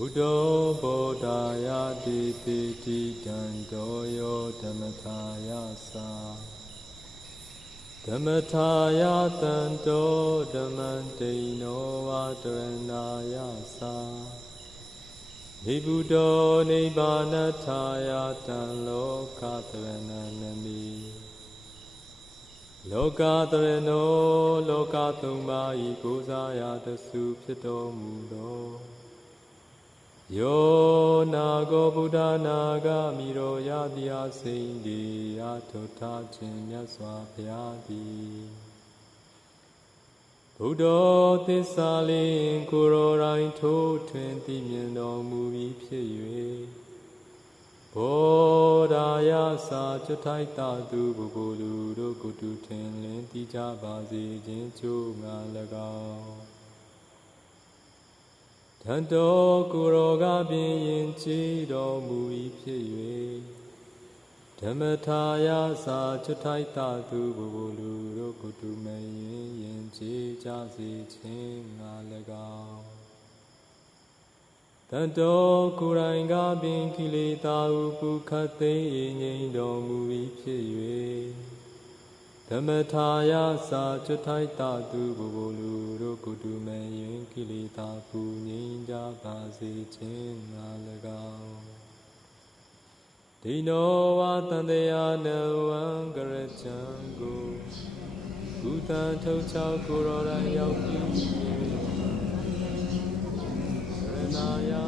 Buddho Bodhaya Dipiti Dandoyo Dhammataya Sa Dhammataya Dando Dhammantino Vadaranaya Sa Nibuddho Nibbanataya Lokathrananami Lokathranno Lokathumma Ikosaya Dasu Phito Mudo Yo Nago Buddha Naga Miro Yadya Sindi Atota Chinya Swapyadi Buddha Tissalin Kuro Rain To 20 Miendo Muvi Pye Bodhaya Sa Chatai Tatu Bubulu Kutu Tenlin Tija Bazi Jinchu Ngalagao Tanto Kuroga Bin Chido Mui Pye Dhammataya Sa Chatai Tatu Bubulu Kutu Mayin Yin Chi Jasi Chin Ngalagao Tanto Kuranga Bin Kilita Upu Kate Nindo Mui Pye Dhammataya Sa Chatai Tatu Bubulu Kutu Mayin Kilita Puninja Basi Chin Nalagao Dino Vatandeya Nawan Garachangu Kutan Chochao Kurora Yauki Renaya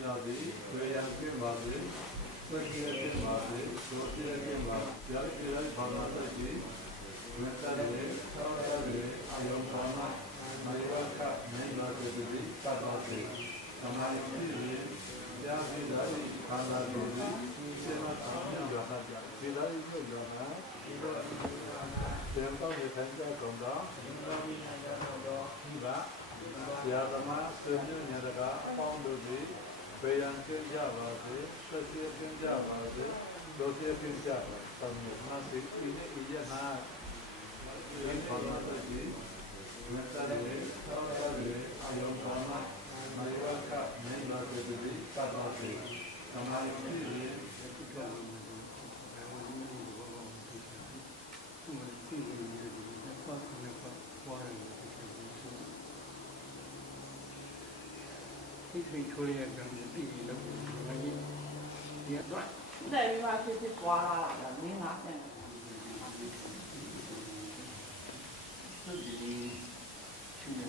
Nadi, Veyankin Badi, Sakyakin Badi, Sotyakin Badi, Yakin Badi, Metale, Saurale, Ayam Sama, Mayaka, Nayvati, Padati, Samayati, Yavidai, Kaladi, Sema Tamya Gata, Vidai Yogana, Temple Vitanga Gonda, Hiva, Yadama, Senu Yadaga, Poundodi, Veyankin Javadi, Sakyakin Javadi, Sotyakin Javadi, Samyamati, Iyana, Informati, Metale, Saurale, Ayam Sama, Mayaka, Nayvati, Padati, Samayati,在于话就是刮啦啦的，没拿的。自己去年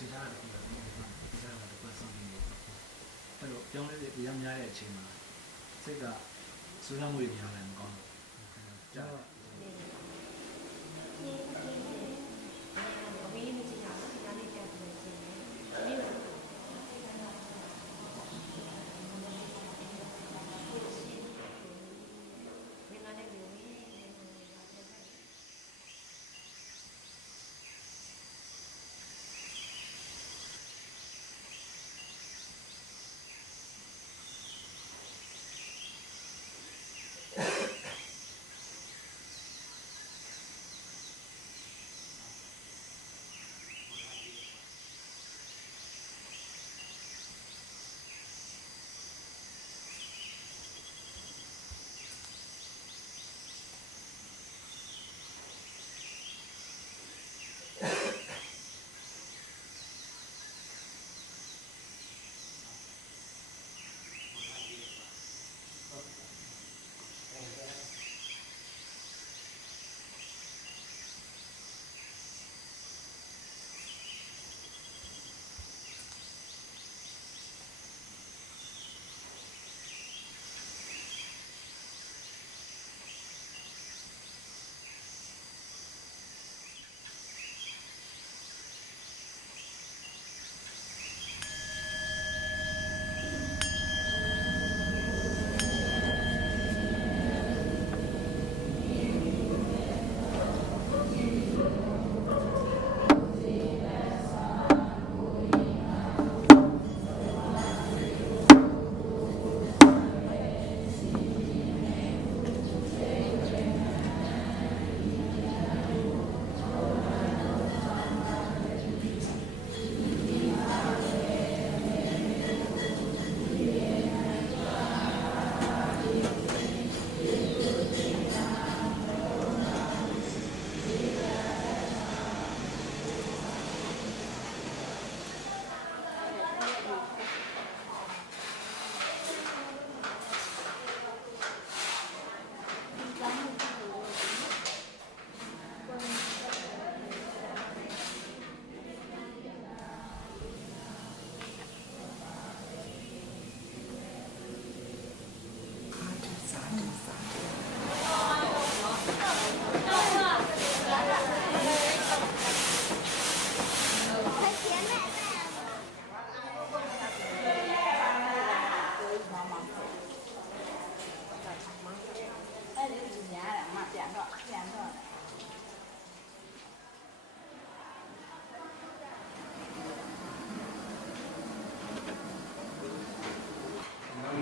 ခြေချရတယ်ပြီးတော့ဒီခြေချတာတော့ပတ်ဆုံးနေတယ်အဲ့တော့ပြောင်းလဲရမ်းများတဲ့အချိန်မှာစိတ်ကစိုးရိမ်မှုတွေများတယ်မကောင်းဘူးကြာတယ်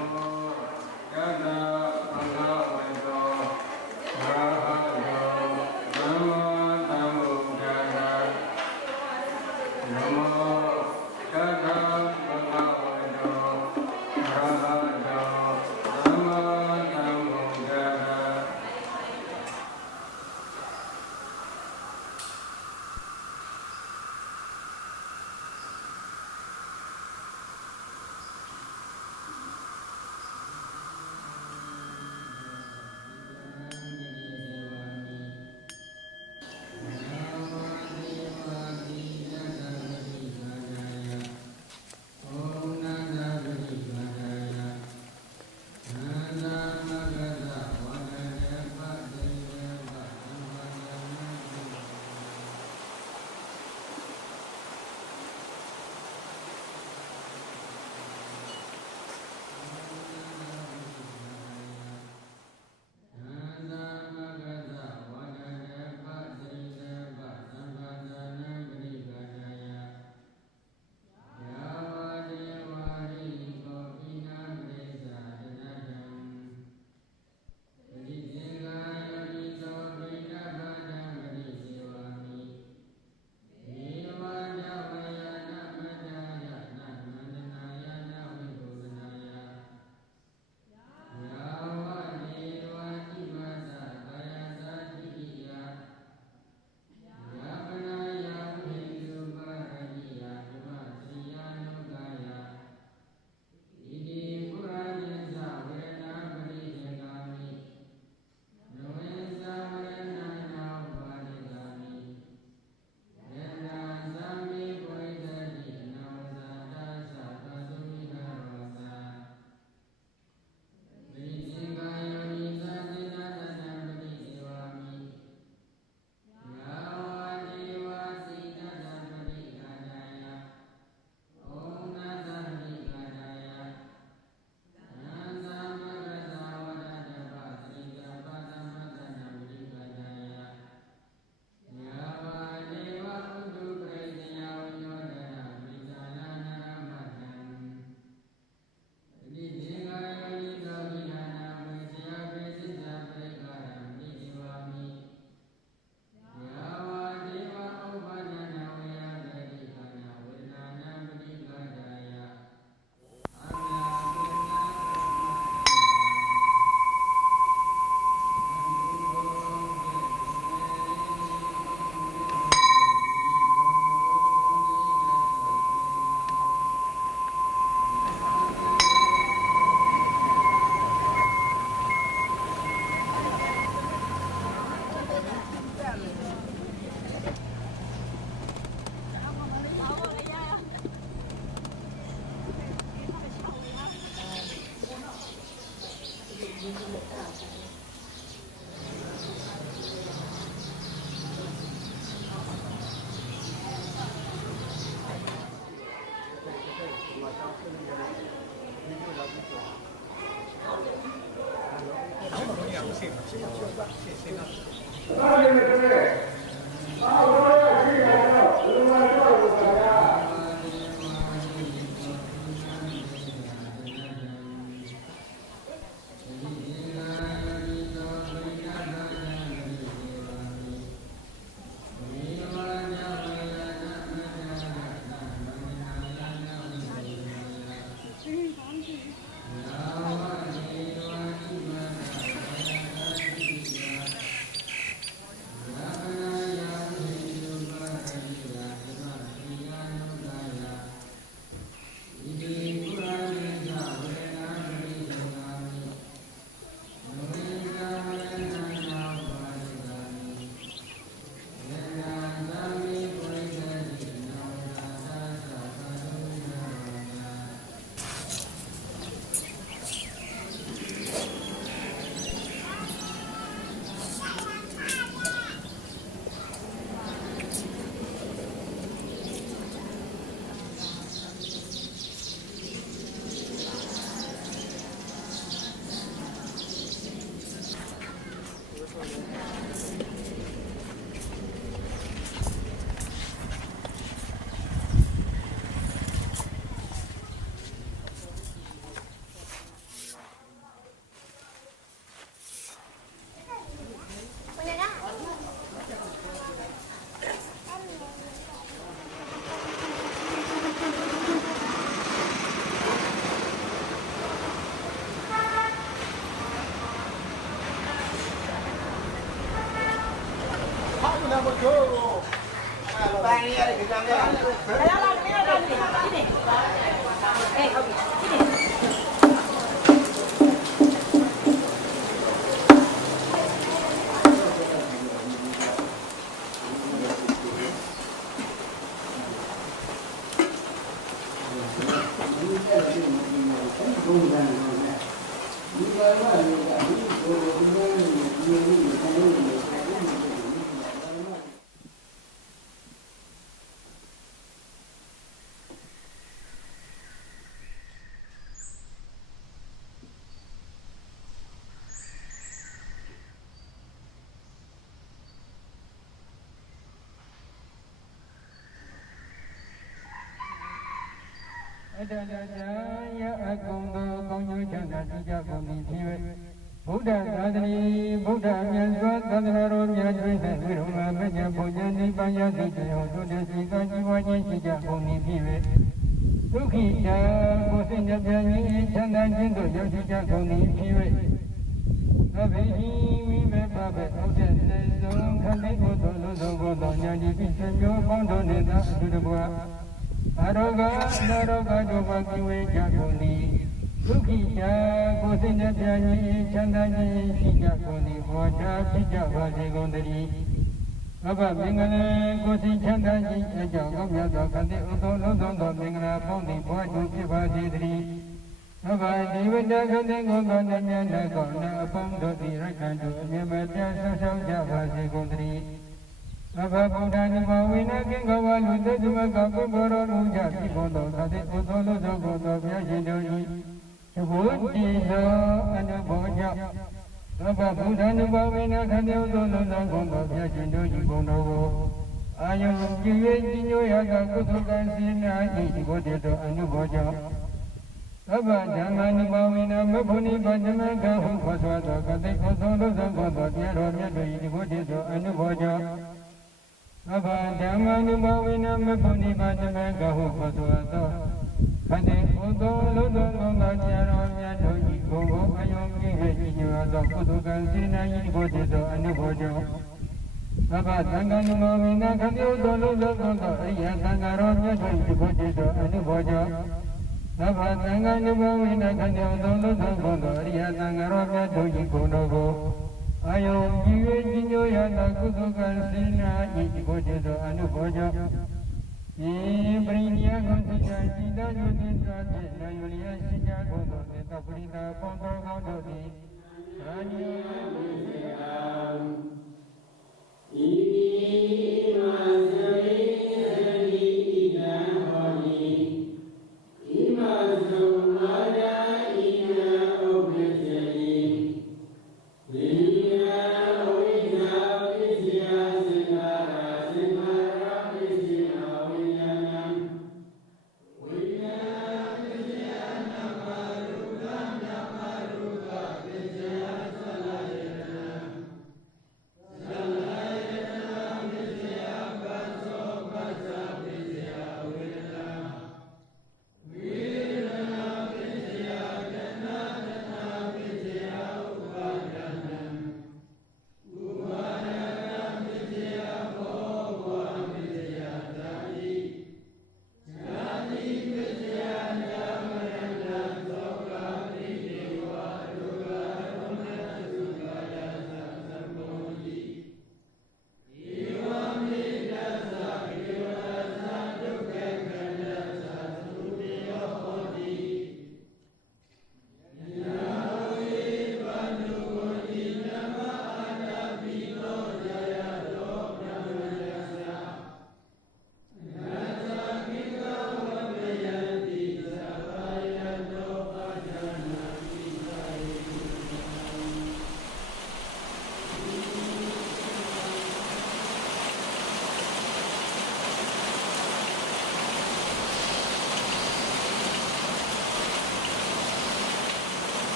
Namo Gana Manga အတ္တတတယအကုံသောကောင်းကျိုးချမ်းသာကြကုန်သည်ဖြစ်၍ဘုဒ္ဓသာသနာဘုဒ္ဓမြတ်စွာသာသနာတော်မြတ်တွင်၌ဝိရုံမမကျဘုရားနိဗ္ဗာန်ရသိကြောင့်တို့တည်းစီကជីវခြင်းရှိကြကုန်သည်ဖြစ်၍ဒုက္ခိတကိုယ်စိတ်နှပြခြင်းချမ်းသာခြင်းတို့ရောက်ရှိကြကုန်သည်ဖြစ်၍သဗ္ဗေဟိဝိမေပဘေဥဒ္ဒေစေဆုံးခန္တီကိုယ်တော်လုံးစုံကိုတော်ညာတိပြည့်စုံမျိုးပေါင်းတော်နှင့်သာအတူတကွာအာရောဂနာရောဂတို့မှာကိဝေကြကုန်သည်ဒုက္ခိတကိုယ်စိတ်နှပြခြင်းချမ်းသာခြင်းရှိကြကုန်သည်ဟောကြားဖြစ်ကြပါစေကုန်သတည်းအဘမင်္ဂလာကိုယ်စိတ်ချမ်းသာခြင်းအကြောင်းကောင်းမြတ်သောခန္တီဥသောလုံးစုံသောမင်္ဂလာပေါင်းသည်ဘွားကျိုးဖြစ်ပါစေတည်းအဘဒီဝတ္တခန္တီကိုယ်တော်နှင့်နာကောင်းနာအပေါင်းတို့သည်ရက္ခဏတို့အမြဲမပြတ်ဆောက်ရှောက်ကြပါစေကုန်သတည်းအဘဗုဒ္ဓနိဗ္ဗာန်ဝိနာကင်္ဂဝါလူသက်သမကပုဂ္ဂိုလ်တော်မူကြပြီးပေါ်တော်သာတဲ့ဥသောလုံးစုံကိုတော်ဘုရားရှင်တို့၏သဘောတည်သောအနုဘောကြောင့်အဘဗုဒ္ဓနိဗ္ဗာန်ဝိနာခန္တီဥသောလုံးစုံကိုတော်ဘုရားရှင်တို့၏ဘုံတော်ကိုအာယုံကြည်၍ကြီးညိုရသောကုသကံစေနာ၏ဒီဘောတည်သောအနုဘောကြောင့်အဘဓမ္မနိဗ္ဗာန်ဝိနာမဘုန်နိဗ္ဗာန်ဓမ္မကဟုခေါ်စွာသောကတိဥသောလုံးစုံကိုတော်တရားတော်မြတ်တို့၏ဒီဘောတည်သောအနုဘောကြောင့်အဘဓမ္မနုဘဝိနမဘုန်နိဗ္ဗာန်မကဟုခေါ်ဆိုသောခန္တီဥသောလုံးသောကောင်းသောဆရာတော်များတို့၏ဘုံကိုအယုံကြည်၍ကြီးညိုသောကုသကံစေနာ၏ဘုဒ္ဓသောအနုဘောကြောင့်အဘသံဃာနုဘဝိနခန္တီဥသောလုံးသောကောင်းသောအရိယသံဃာတော်များတို့၏ဘုဒ္ဓသောအနုဘောကြောင့်အဘသံဃာနုဘဝိနခန္တီဥသောလုံးသောကောင်းသောအရိယသံဃာတော်များတို့၏ဘုံတော်ကိုအာယုံကြည်၍ကြီးညိုရသောကုသကံစေနာ၏ဘုဒ္ဓသောအနုဘောကြောင့်ယေပရိနိယကိုသိကြจิตတို့သင်္သာဖြင့်နာယလျက်ရှိကြကုန်သောသေတပရိသပေါင်းတော်ကောင်းတို့သည်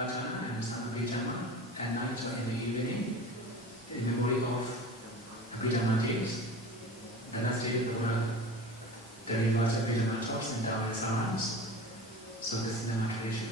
Prajna and some Abhijama at night or in the evening in memory of Abhijama days. The last day the Buddha delivered Abhijama talks and down his arms. So this is the tradition.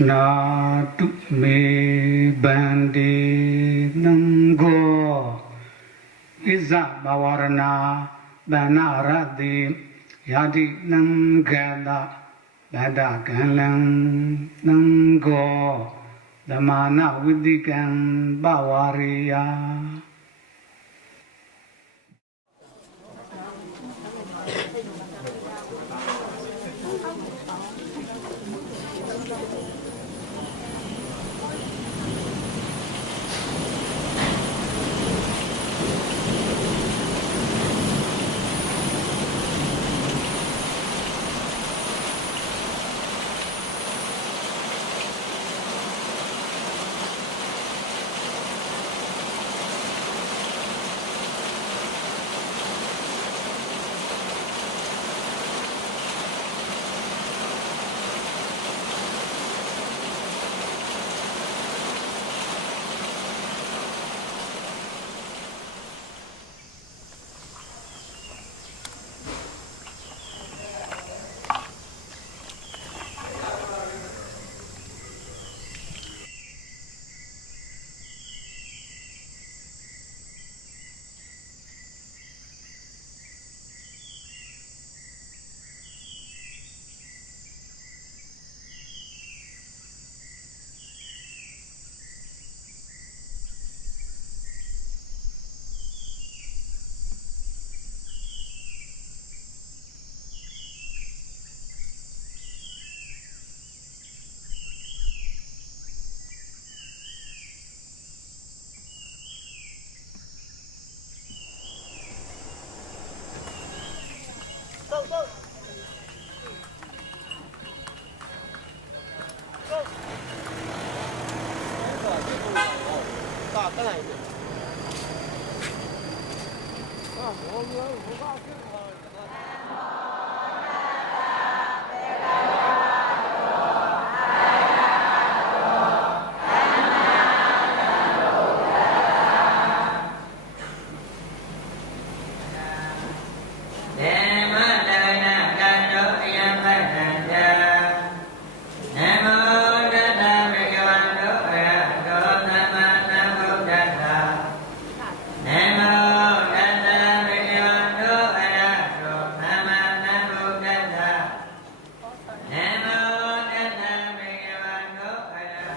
Natu me bande nango Iza bawarana banaradi Yadi nangada Badagalang nango Damana vidikan bawariya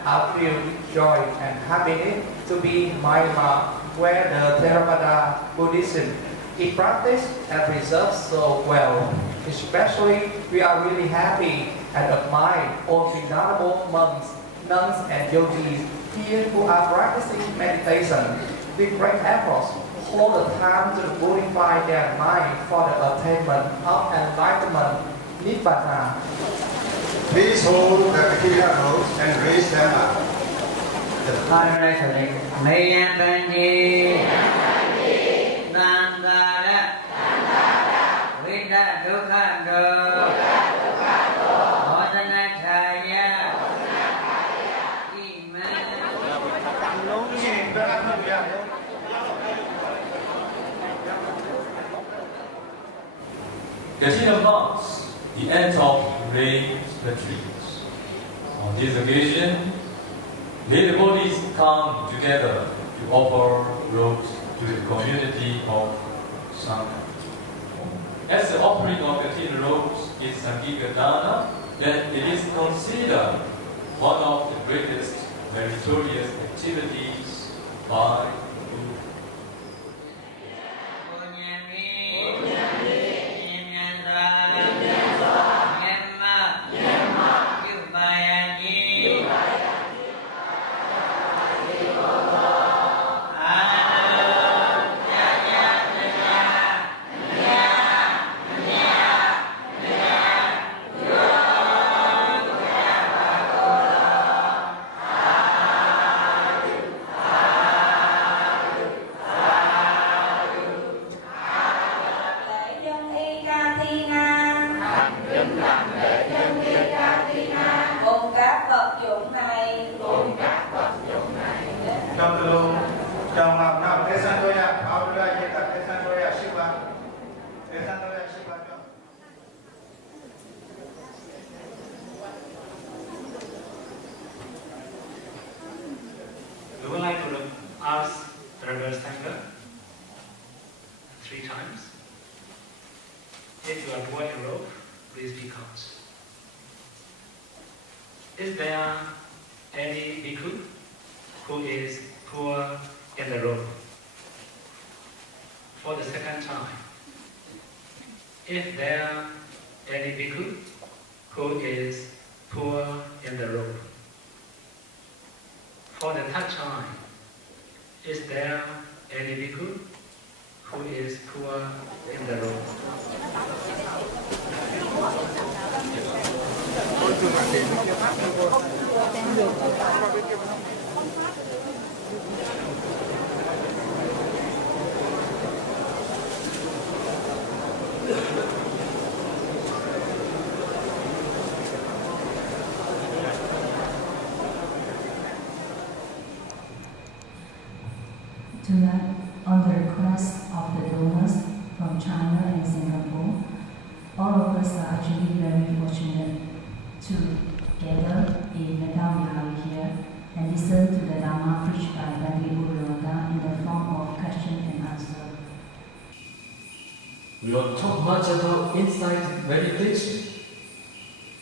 I feel joy and happiness to be in Myanmar, where the Theravada Buddhism is practiced and preserved so well. Especially, we are really happy and admire all the venerable monks, nuns, and yogis here who are practicing meditation with great efforts all the time to purify their mind for the attainment of enlightenment, Nibbana. Please hold the Akira notes and raise them up. The Parasaric Mayambanji Nandara Vida Dukkado Modanachaya Katina marks the end of rain retreats. On this occasion, the devotees come together to offer robes to the community of Sangha. As the offering of Katina robes is Sangika Dana, then it is considered one of the greatest meritorious activities by We would like to ask the reverse Sangha 3 times. If you are poor in rope, please speak out. Is there any bhikkhu who is poor in the rope? For the second time, if there any bhikkhu who is poor in the rope? For the third time, is there any bhikkhu who is poor in the rope? Tonight, on the request of the donors from China and Singapore, all of us are actually very fortunate to gather in Madam Vihari here and listen to the Dharma preached by Bhante Gurulanga in the form of question and answer. We don't talk much about insight meditation.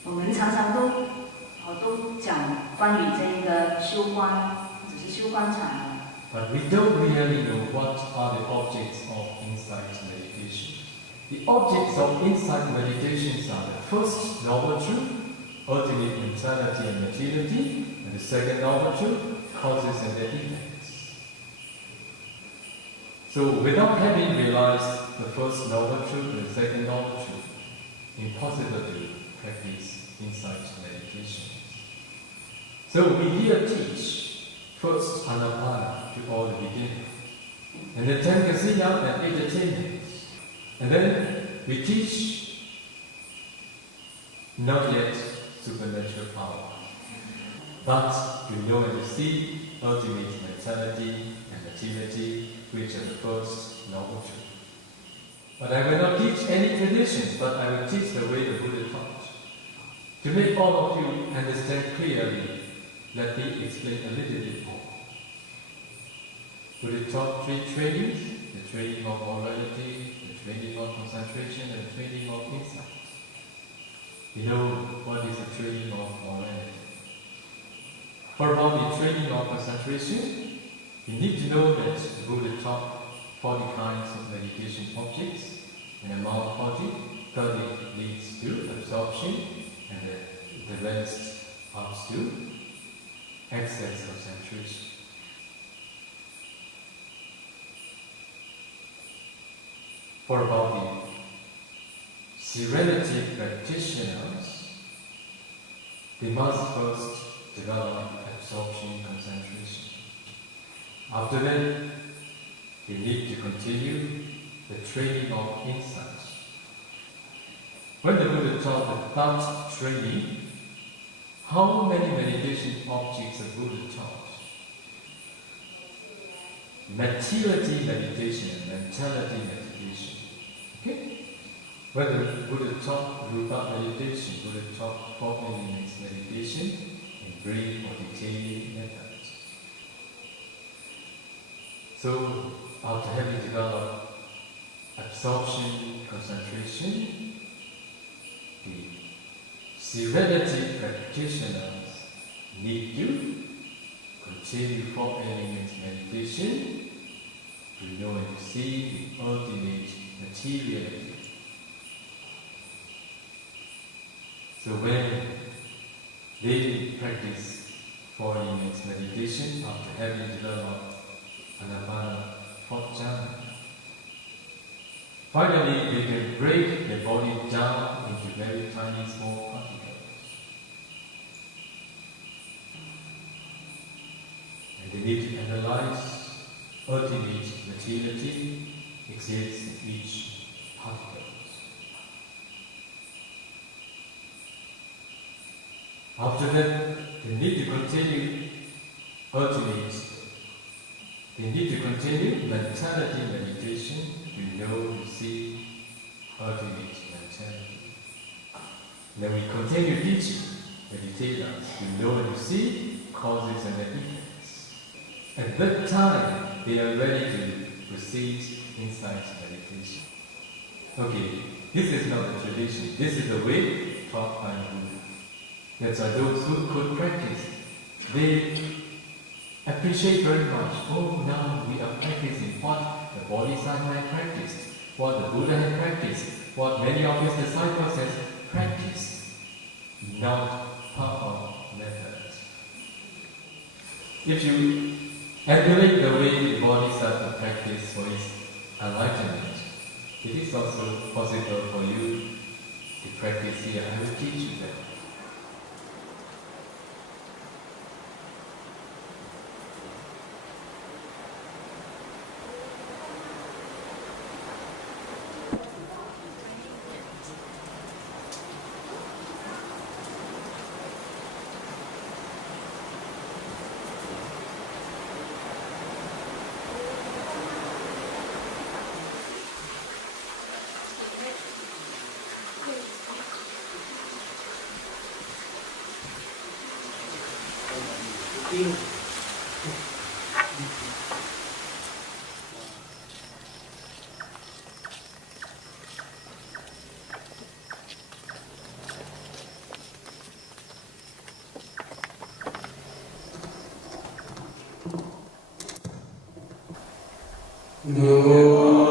我们常常都讲关于这个修观，只是修观禅。 But we don't really know what are the objects of insight meditation. The objects of insight meditations are the first noble truth, ultimate neutrality and materiality, and the second noble truth, causes and their effects. So without having realized the first noble truth and the second noble truth, impossible to practice insight meditation. So we here teach first Anapana to all the beginning, and then 10 Kasina and 8 attainments. And then we teach not yet supernatural power, but you know and you see ultimate mentality and materiality, which are the first noble truth. But I will not teach any tradition, but I will teach the way the Buddha taught. To make all of you understand clearly, let me explain a little bit more. Buddha taught 3 trainings: the training of morality, the training of concentration, and the training of insight. You know what is the training of morality? For about the training of concentration, you need to know that the Buddha taught 40 kinds of meditation objects, and among 30 leads to absorption, and the rest comes to excess concentration. For about the serenity practitioners, they must first develop absorption concentration. After that, they need to continue the training of insight. When the Buddha taught the thought training, how many meditation objects the Buddha taught? Materiality meditation and mentality meditation. Okay? When the Buddha taught Rupa meditation, Buddha taught 4 elements meditation and brief or detailed methods. So, after having developed absorption, concentration, the serenity practitioners need to continue 4 elements meditation to know and to see the ultimate materiality. So when they practice 4 elements meditation after having developed Anapana 4th jhana, finally they can break the body down into very tiny small particles. And they need to analyze ultimate materiality exists in each particle. After that, they need to continue mentality meditation to know, to see ultimate mentality. Then we continue teaching meditators to know and to see causes and effects. At that time, they are ready to proceed insight meditation. Okay, this is not a tradition. This is the way taught by the Buddha. That's why those who could practice, they appreciate very much. Oh, now we are practicing what the Bodhisattva practiced, what the Buddha had practiced, what many of his disciples have practiced, not power methods. If you emulate the way the Bodhisattva practiced for his enlightenment, it is also possible for you to practice here. I will teach you that. Ura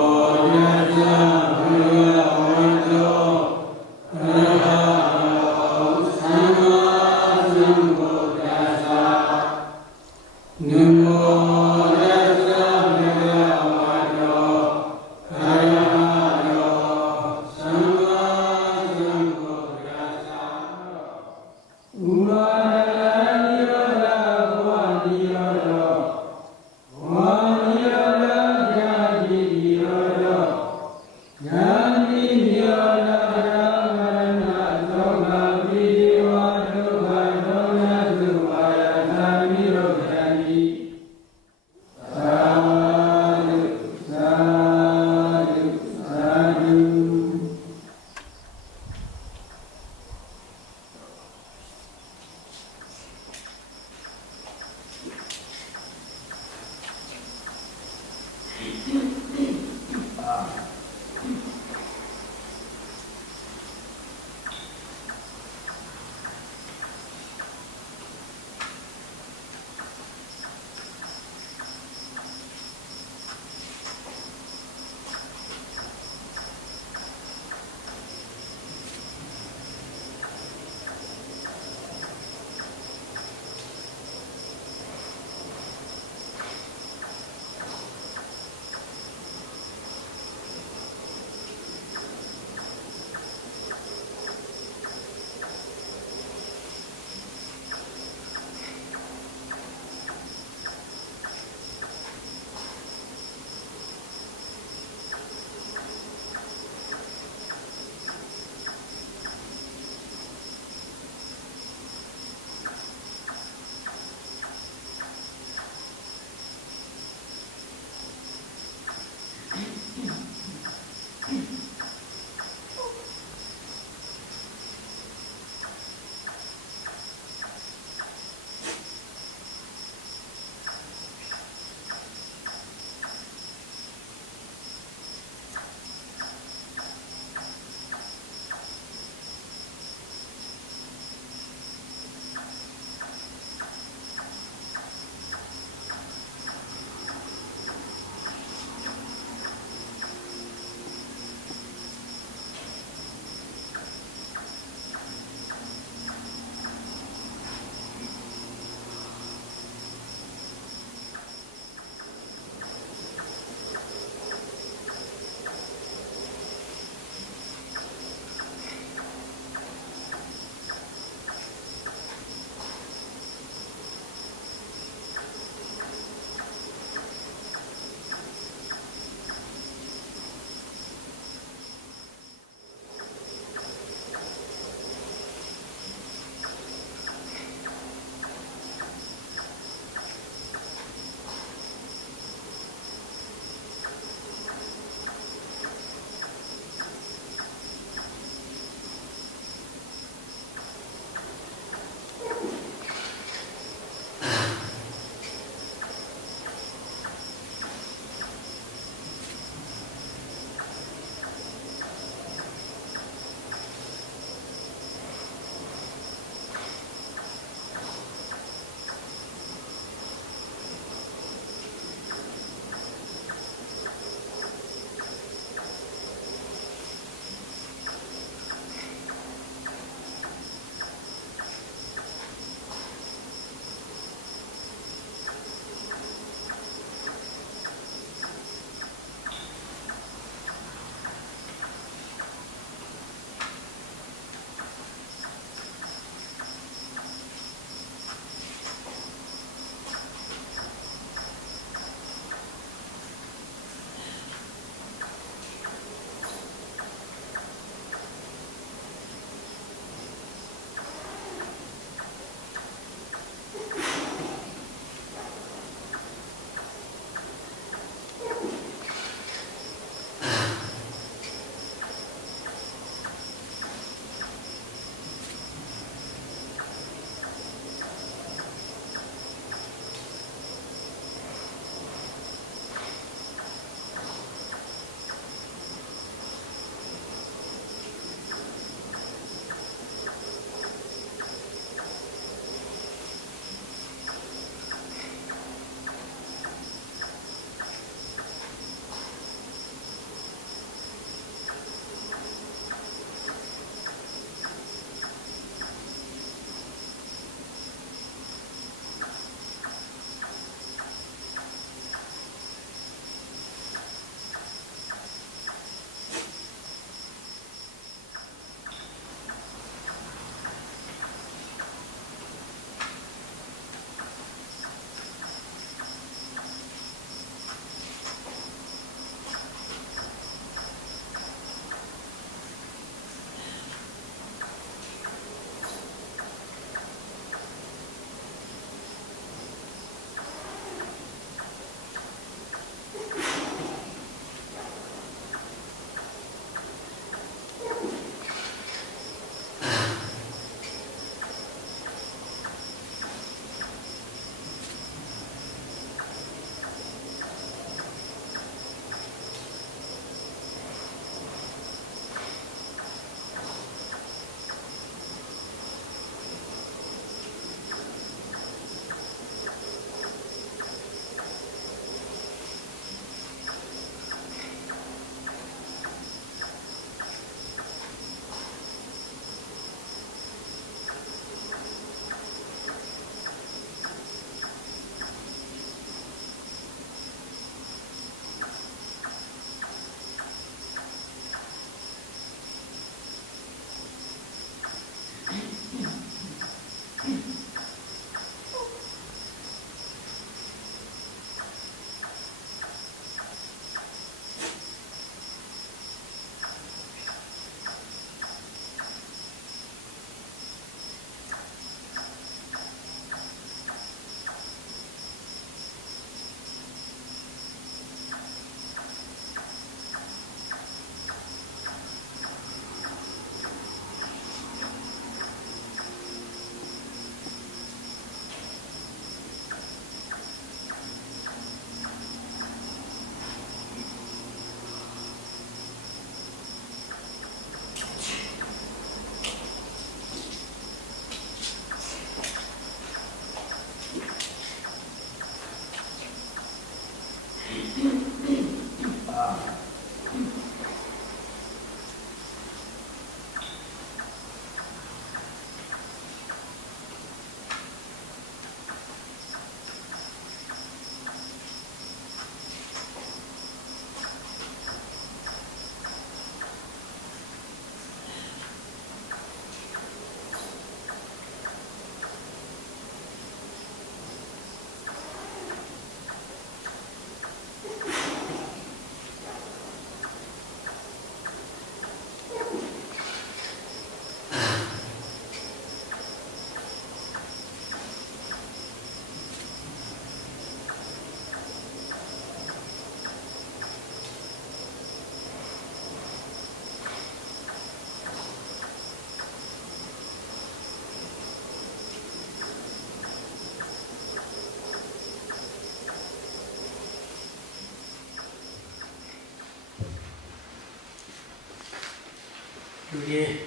Today,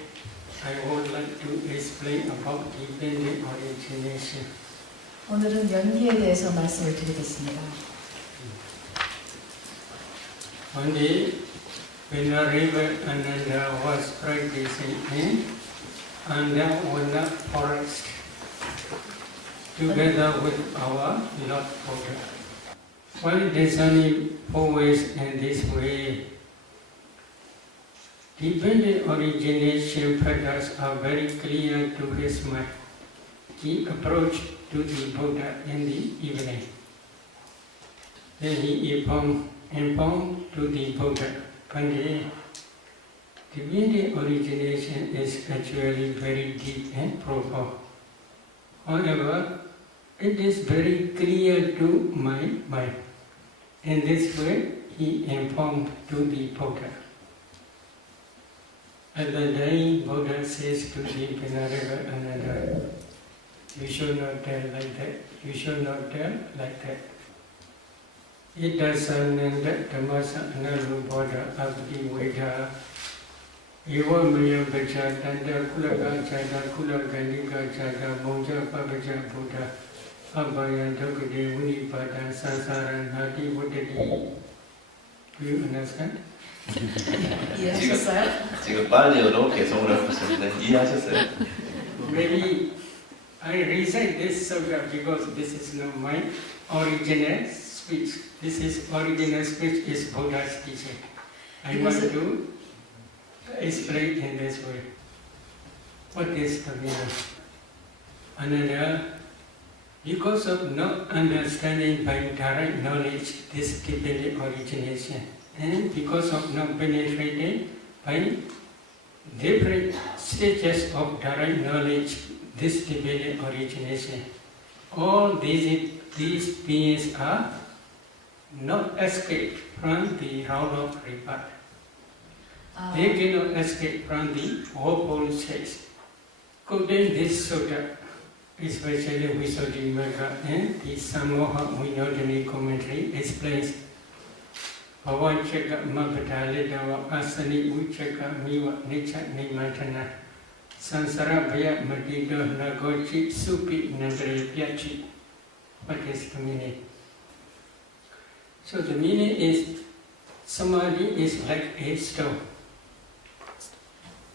I would like to explain about dependent origination. 오늘은 연기에 대해서 말씀을 드리겠습니다. One day, when a river Ananda was practicing in Andavana forest, together with our Lord Buddha. While discerning always in this way, dependent origination patterns are very clear to his mind. He approached to the Buddha in the evening. Then he informed to the Buddha, Pandit, dependent origination is actually very deep and profound. However, it is very clear to my mind. In this way, he informed to the Buddha. At the day, Buddha says to the Venerable Ananda, you should not tell like that, you should not tell like that. Itasananda Dhammasa Analubodha Abdi Veda Eva Maya Bacha Tanda Kulaga Chada Kulaganika Chada Moja Pabaja Buddha Abhaya Dhokade Unipada Sansara Nadi Vodadi. Do you understand? 이해하셨어요? 지금 빨리어로 개성을 하고 있었는데 이해하셨어요? Maybe I recite this sutta because this is not my original speech. This is original speech is Buddha's teaching. I want to explain in this way. What is the meaning? Another, because of not understanding by direct knowledge this dependent origination, and because of not penetrating by different stages of direct knowledge this dependent origination, all these beings are not escape from the round of rebirth. They cannot escape from the fourfold states. Quoting this sutta, especially Visuddhimagga and the Samoha Vinodani commentary explains Bhavachaka Mabhadalidawa Asani Uchaka Miwa Nicha Nimatana Sansara Bhaya Madido Nagochi Supi Nagare Pyachi. What is the meaning? So the meaning is samadhi is like a stone.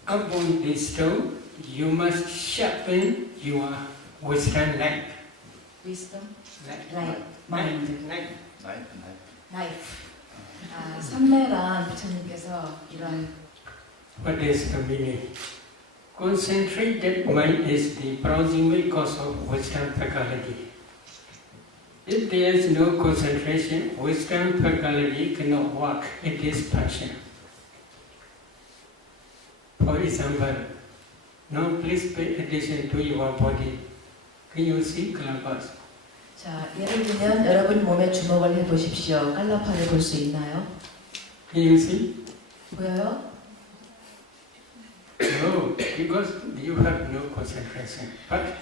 Upon this stone, you must sharpen your wisdom light. Wisdom? Light. Mind. Life. 삼매란 부처님께서 이런 What is the meaning? Concentrated mind is the proximal cause of wisdom faculty. If there is no concentration, wisdom faculty cannot work. It is passion. For example, now please pay attention to your body. Can you see Kalabas? 자, 예를 들면 여러분 몸에 주목을 해보십시오. 깔라파를 볼 수 있나요? Can you see? 보여요? No, because you have no concentration. But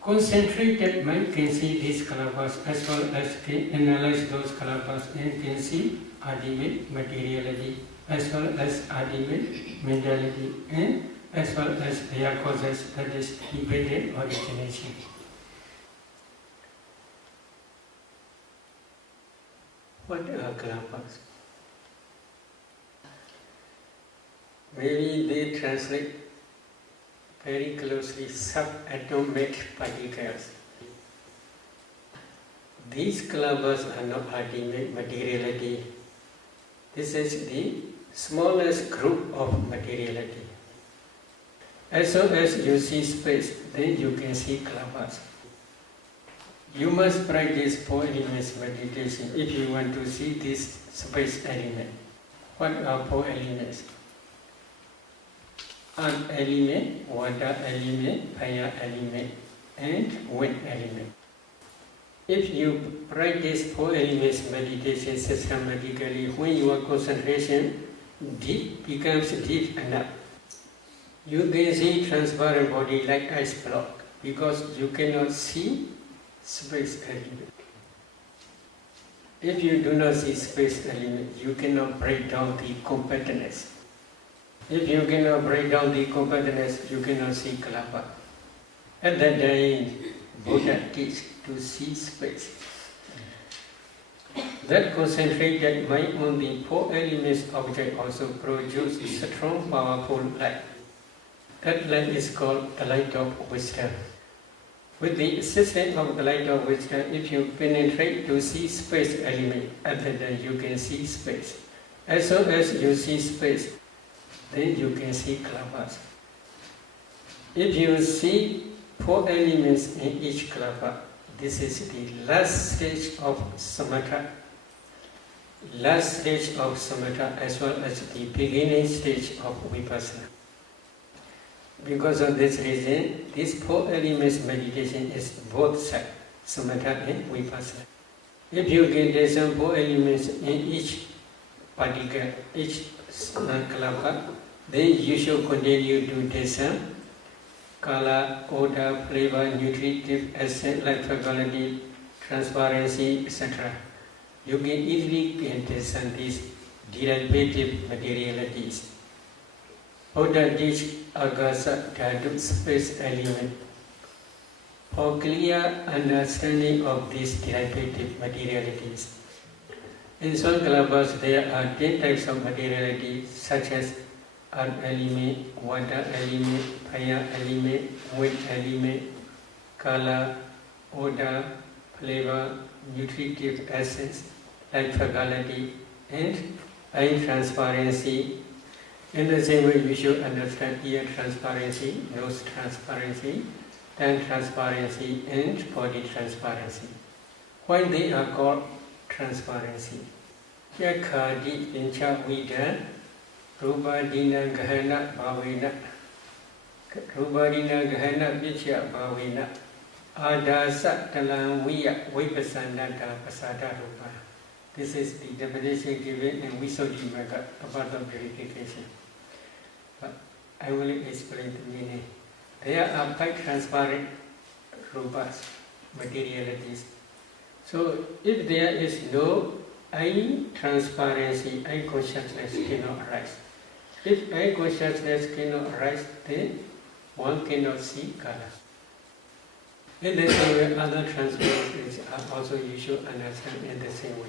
concentrated mind can see these Kalabas as well as can analyze those Kalabas and can see ultimate materiality as well as ultimate mentality and as well as their causes, that is dependent origination. What are Kalabas? Maybe they translate very closely subatomic particles. These Kalabas are not ultimate materiality. This is the smallest group of materiality. As soon as you see space, then you can see Kalabas. You must practice 4 elements meditation if you want to see this space element. What are 4 elements? Earth element, water element, fire element, and wind element. If you practice 4 elements meditation systematically, when your concentration becomes deep enough, you can see transparent body like ice block because you cannot see space element. If you do not see space element, you cannot break down the compactness. If you cannot break down the compactness, you cannot see kalapa. At that time, Buddha teach to see space. That concentrated mind on the four elements object also produce strong, powerful light. That light is called the light of wisdom. With the assistance of the light of wisdom, if you penetrate to see space element, at that time you can see space. As soon as you see space, then you can see kalapas. If you see four elements in each kalapa, this is the last stage of samatha. Last stage of samatha as well as the beginning stage of vipassana. Because of this reason, this four elements meditation is both sides, samatha and vipassana. If you get these four elements in each particle, each kalapa, then you should continue to discern color, odor, flavor, nutritive essence, light faculty, transparency, etc. You can easily discern these derivative materialities. Buddha teach agasa dhatu space element. For clear understanding of these derivative materialities. In some kalapas there are 10 types of materiality such as earth element, water element, fire element, wind element, color, odor, flavor, nutritive essence, light faculty, and eye transparency. In the same way, we should understand ear transparency, nose transparency, tongue transparency, and body transparency. Why they are called transparency? Yakhadi pincha vida, rubadina gahana bhavina, rubadina gahana picha bhavina, adasa talang viya vipasanada pasada rupa. This is the definition given in Visuddhimagga about the purification. But I will explain the meaning. There are 5 transparent rupas, materialities. So if there is no eye transparency, eye consciousness cannot arise. If eye consciousness cannot arise, then one cannot see color. In the same way, other transparencies are also you should understand in the same way.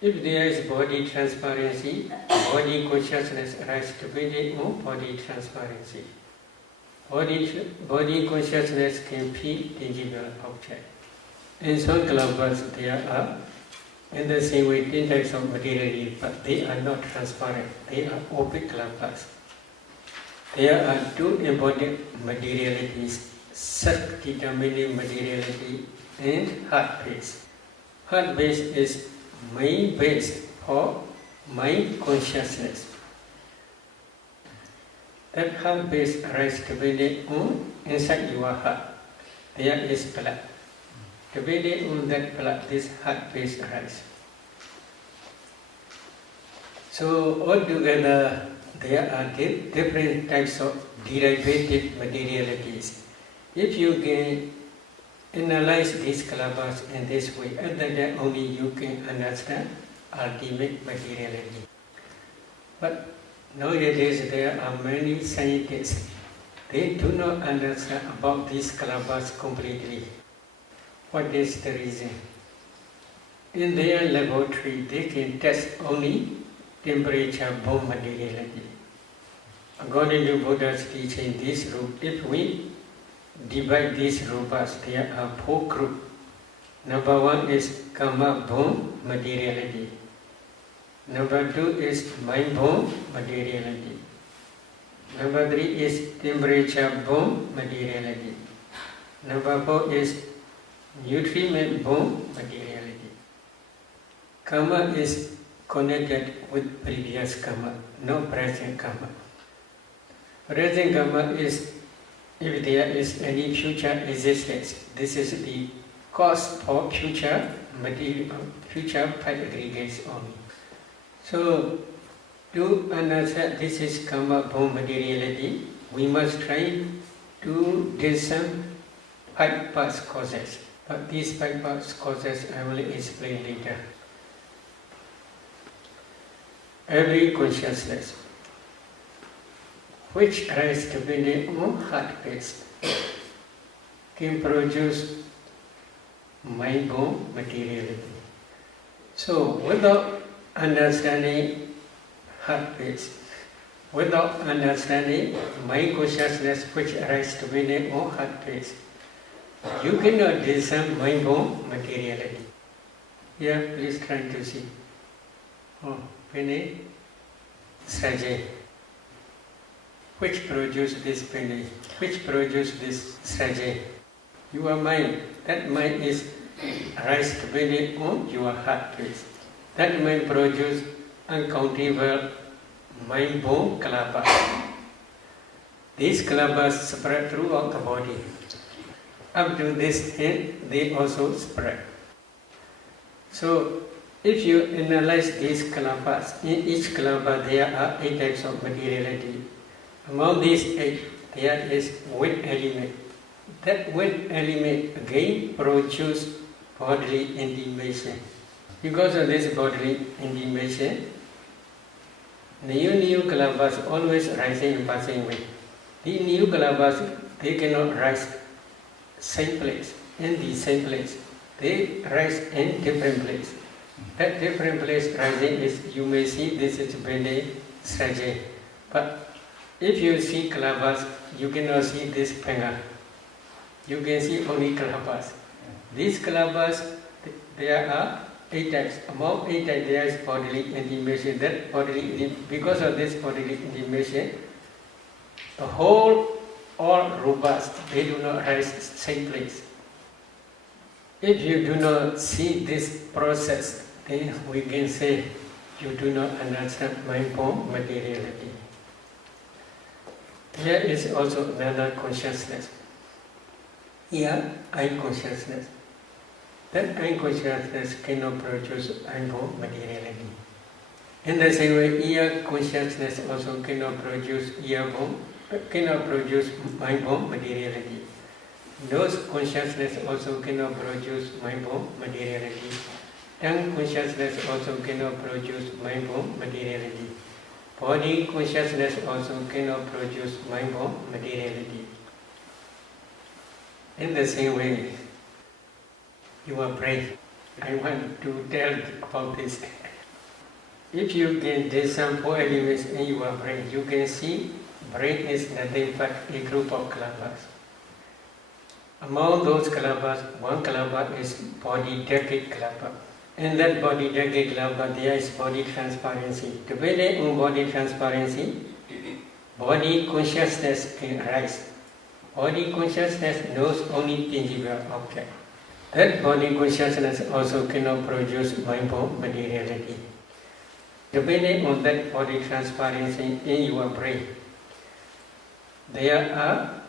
If there is body transparency, body consciousness arises depending on body transparency. Body consciousness can feel tangible object. In some kalapas there are, in the same way, 10 types of materiality, but they are not transparent. They are opaque kalapas. There are 2 important materialities, Sat determining materiality and heart base. Heart base is main base for mind consciousness. That heart base arises depending on inside your heart. There is blood. Depending on that blood, this heart base arises. So altogether, there are different types of derivative materialities. If you can analyze these kalapas in this way, and then only you can understand ultimate materiality. But nowadays there are many scientists. They do not understand about these kalapas completely. What is the reason? In their laboratory, they can test only temperature-borne materiality. According to Buddha's teaching, this group, if we divide these rupas, there are 4 groups. Number 1 is karma-borne materiality. Number 2 is mind-borne materiality. Number 3 is temperature-borne materiality. Number 4 is nutriment-borne materiality. Karma is connected with previous karma, not present karma. Present karma is if there is any future existence. This is the cause for future material, future five aggregates only. So, to understand this is karma-borne materiality, we must try to discern 5 past causes. But these 5 past causes I will explain later. Every consciousness which arise depending on heart pace, can produce mind-born materiality. So without understanding heart pace, without understanding mind consciousness which arises depending on heart pace, you cannot discern mind-born materiality. Here, please try to see. Penny, Sraje. Which produce this penny? Which produce this Sraje? Your mind. That mind is arise depending on your heart pace. That mind produce uncountable mind-born kalabas. These kalabas spread throughout the body. Up to this end, they also spread. So, if you analyze these kalabas, in each kalaba there are 8 types of materiality. Among these 8, there is wind element. That wind element again produces bodily intimation. Because of this bodily intimation, new kalabas always rising and passing away. The new kalabas, they cannot rise same place, in the same place. They rise in different place. That different place rising is, you may see this is Bene Sraje. But if you see kalabas, you cannot see this penga. You can see only kalabas. These kalabas, there are 8 types. Among 8 types, there is bodily intimation. That bodily, because of this bodily intimation, the whole, all rupas, they do not rise same place. If you do not see this process, then we can say you do not understand mind-born materiality. There is also another consciousness. Here, eye consciousness. That eye consciousness cannot produce mind-born materiality. In the same way, ear consciousness also cannot produce mind-born materiality. Nose consciousness also cannot produce mind-born materiality. Tongue consciousness also cannot produce mind-born materiality. Body consciousness also cannot produce mind-born materiality. In the same way, your brain, I want to tell about this. If you can discern 4 elements in your brain, you can see brain is nothing but a group of kalabas. Among those kalabas, one kalaba is body decade kalaba. In that body decade kalaba, there is body transparency. Depending on body transparency, body consciousness can arise. Body consciousness knows only tangible object. That body consciousness also cannot produce mind-born materiality. Depending on that body transparency in your brain, there are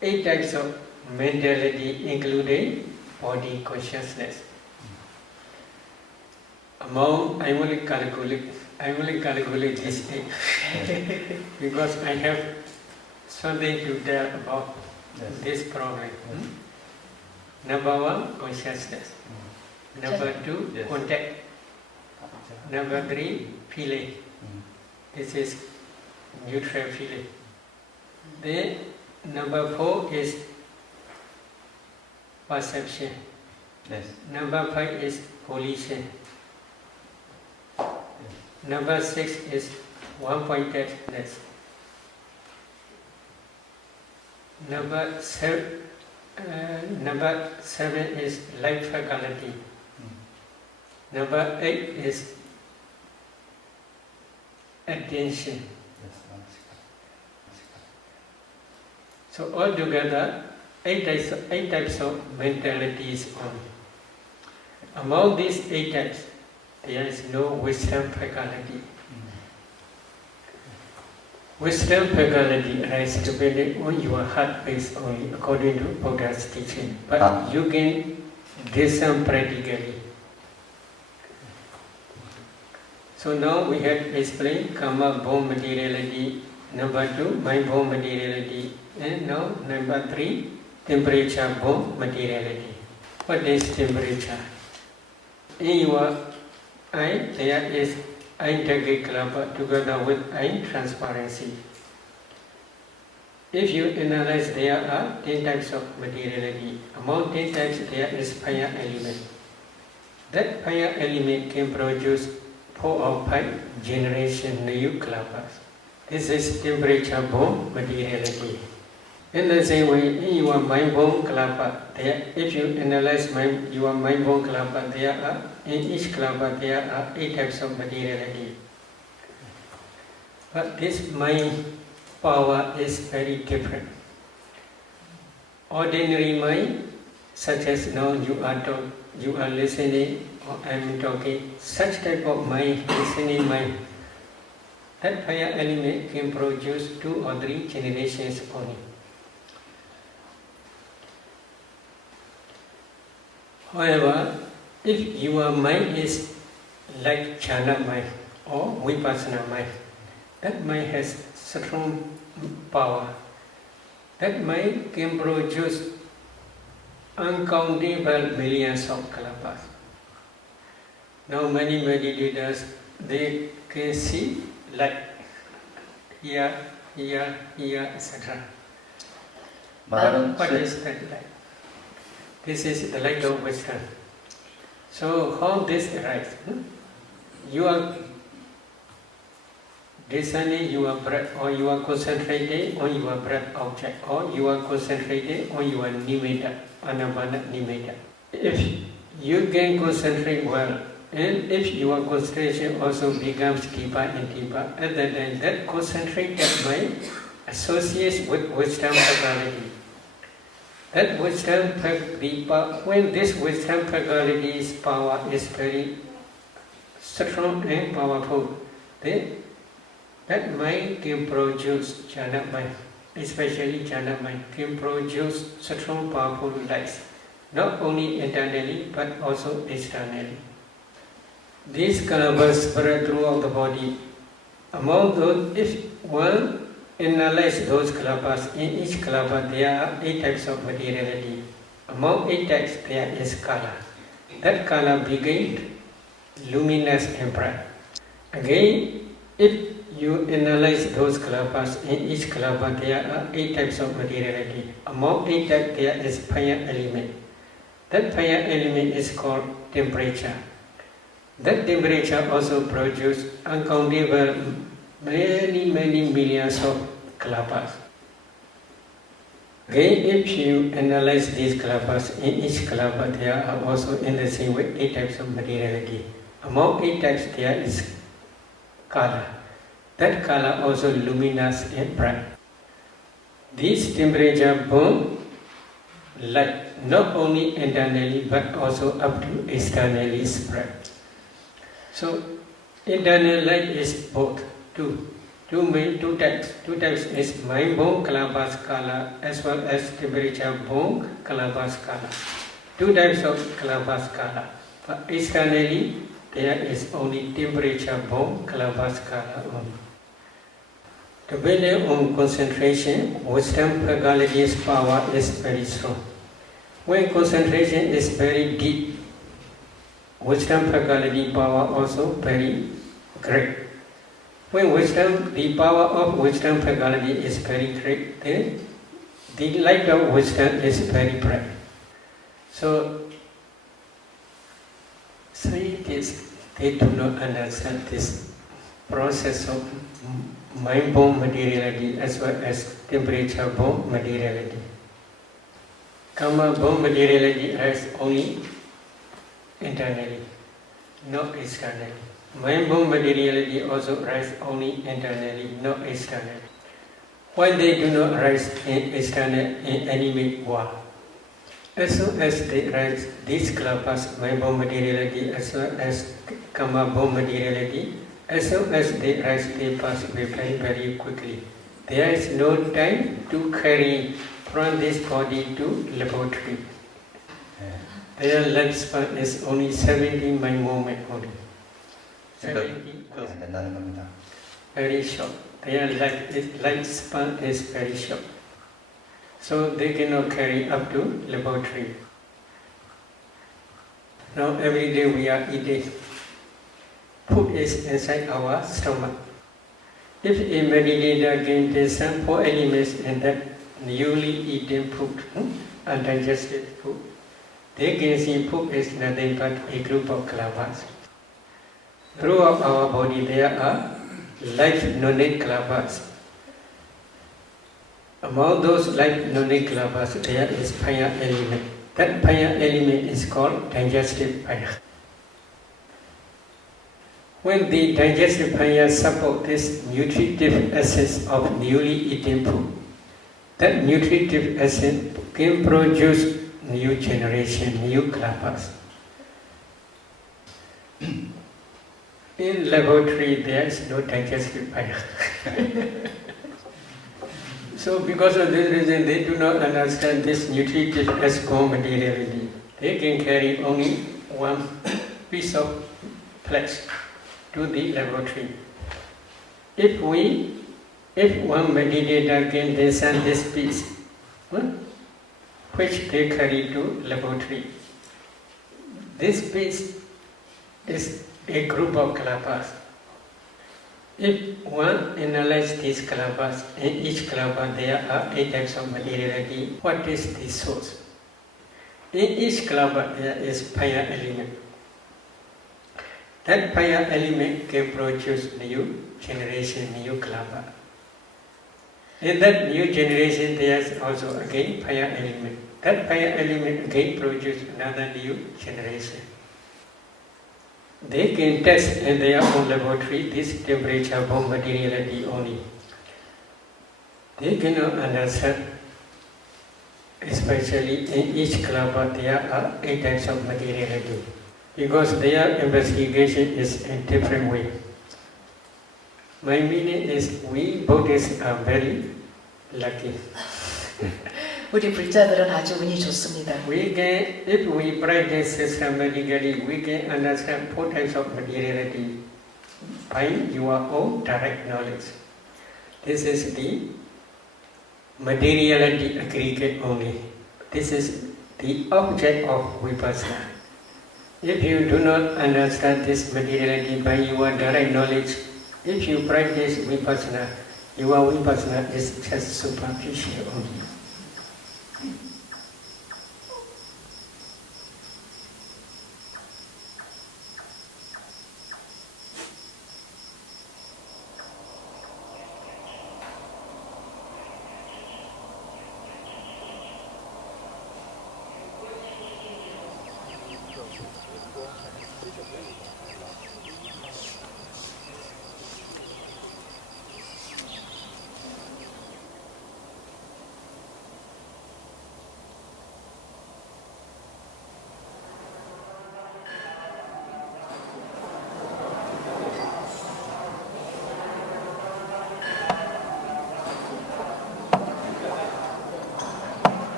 8 types of mentality, including body consciousness. Among, I will calculate this 8 because I have something to tell about this problem. Number 1, consciousness. Number 2, contact. Number 3, feeling. This is neutral feeling. Then number 4 is perception. Yes. Number 5 is volition. Number 6 is one-pointedness. Number 7 is life faculty. Number 8 is attention. So altogether, 8 types of mentalities only. Among these 8 types, there is no wisdom faculty. Wisdom faculty arises depending on your heart pace only, according to Buddha's teaching. But you can discern practically. So now we have explained karma-born materiality. Number 2, mind-born materiality. And now number 3, temperature-born materiality. What is temperature? In your eye, there is eye decade kalaba together with eye transparency. If you analyze, there are 10 types of materiality. Among 10 types, there is fire element. That fire element can produce 4 or 5 generation new kalpas. This is temperature-borne materiality. In the same way, in your mind-borne kalapa, if you analyze your mind-borne kalapa, in each kalapa there are 8 types of materiality. But this mind power is very different. Ordinary mind, such as now you are listening or I am talking, such type of mind, listening mind, that fire element can produce 2 or 3 generations only. However, if your mind is like jhana mind or vipassana mind, that mind has strong power. That mind can produce uncountable millions of kalpas. Now many meditators, they can see light here, etc. What is that light? This is the light of wisdom. So how this arises? You are discerning your breath, or you are concentrating on your breath object, or you are concentrating on your nimitta, anapana nimitta. If you can concentrate well, and if your concentration also becomes deeper and deeper, at that time that concentrated mind associates with wisdom faculty. That wisdom faculty, when this wisdom faculty's power is very strong and powerful, then that mind can produce jhana mind, especially jhana mind, can produce strong powerful lights, not only internally but also externally. These kalpas spread throughout the body. Among those, if one analyze those kalpas, in each kalapa there are 8 types of materiality. Among 8 types there is kala. That kala begins luminous and bright. Again, if you analyze those kalpas, in each kalapa there are 8 types of materiality. Among 8 types there is fire element. That fire element is called temperature. That temperature also produces uncountable many millions of kalpas. Again, if you analyze these kalpas, in each kalapa there are also in the same way 8 types of materiality. Among 8 types there is kala. That kala also luminous and bright. This temperature burn light not only internally but also up to externally spread. So internal light is both two types. 2 types is mind-borne kalapas kala as well as temperature-borne kalapas kala. 2 types of kalapas kala. But externally there is only temperature-borne kalapas kala only. Depending on concentration, wisdom faculty's power is very strong. When concentration is very deep, wisdom faculty power also very great. When the power of wisdom faculty is very great, then the light of wisdom is very bright. So scientists, they do not understand this process of mind-borne materiality as well as temperature-borne materiality. Karma-borne materiality is only internally, not externally. Mind-borne materiality also arises only internally, not externally. Why they do not arise externally in any way? As soon as they arise, these kalpas, mind-borne materiality as well as karma-borne materiality, as soon as they arise, they pass away very quickly. There is no time to carry from this body to laboratory. Their lifespan is only 70 mind moment only. 70. Very short. Their lifespan is very short. So they cannot carry up to laboratory. Now every day we are eating. Food is inside our stomach. If a meditator can discern 4 elements in that newly eaten food, undigested food, they can see food is nothing but a group of kalapas. Throughout our body there are life nonic kalapas. Among those life nonic kalapas there is fire element. That fire element is called digestive fire. When the digestive fire supports this nutritive essence of newly eaten food, that nutritive essence can produce new generation, new kalapas. In laboratory, there is no digestive fire. So because of this reason, they do not understand this nutritive as materiality. They can carry only one piece of flesh to the laboratory. If one meditator can discern this piece, which they carry to laboratory, this piece is a group of kalapas. If one analyzes these kalapas, in each kalapa there are 8 types of materiality. What is the source? In each kalapa there is fire element. That fire element can produce new generation, new kalapa. In that new generation there is also again fire element. That fire element again produces another new generation. They can test in their own laboratory this temperature bomb materiality only. They cannot understand, especially in each kalapa there are 8 types of materiality, because their investigation is in different way. My meaning is we Buddhists are very lucky. 우리 불자들은 아주 운이 좋습니다. We can, if we practice systematically, we can understand 4 types of materiality by your own direct knowledge. This is the materiality aggregate only. This is the object of vipassana. If you do not understand this materiality by your direct knowledge, if you practice vipassana, your vipassana is just superficial only.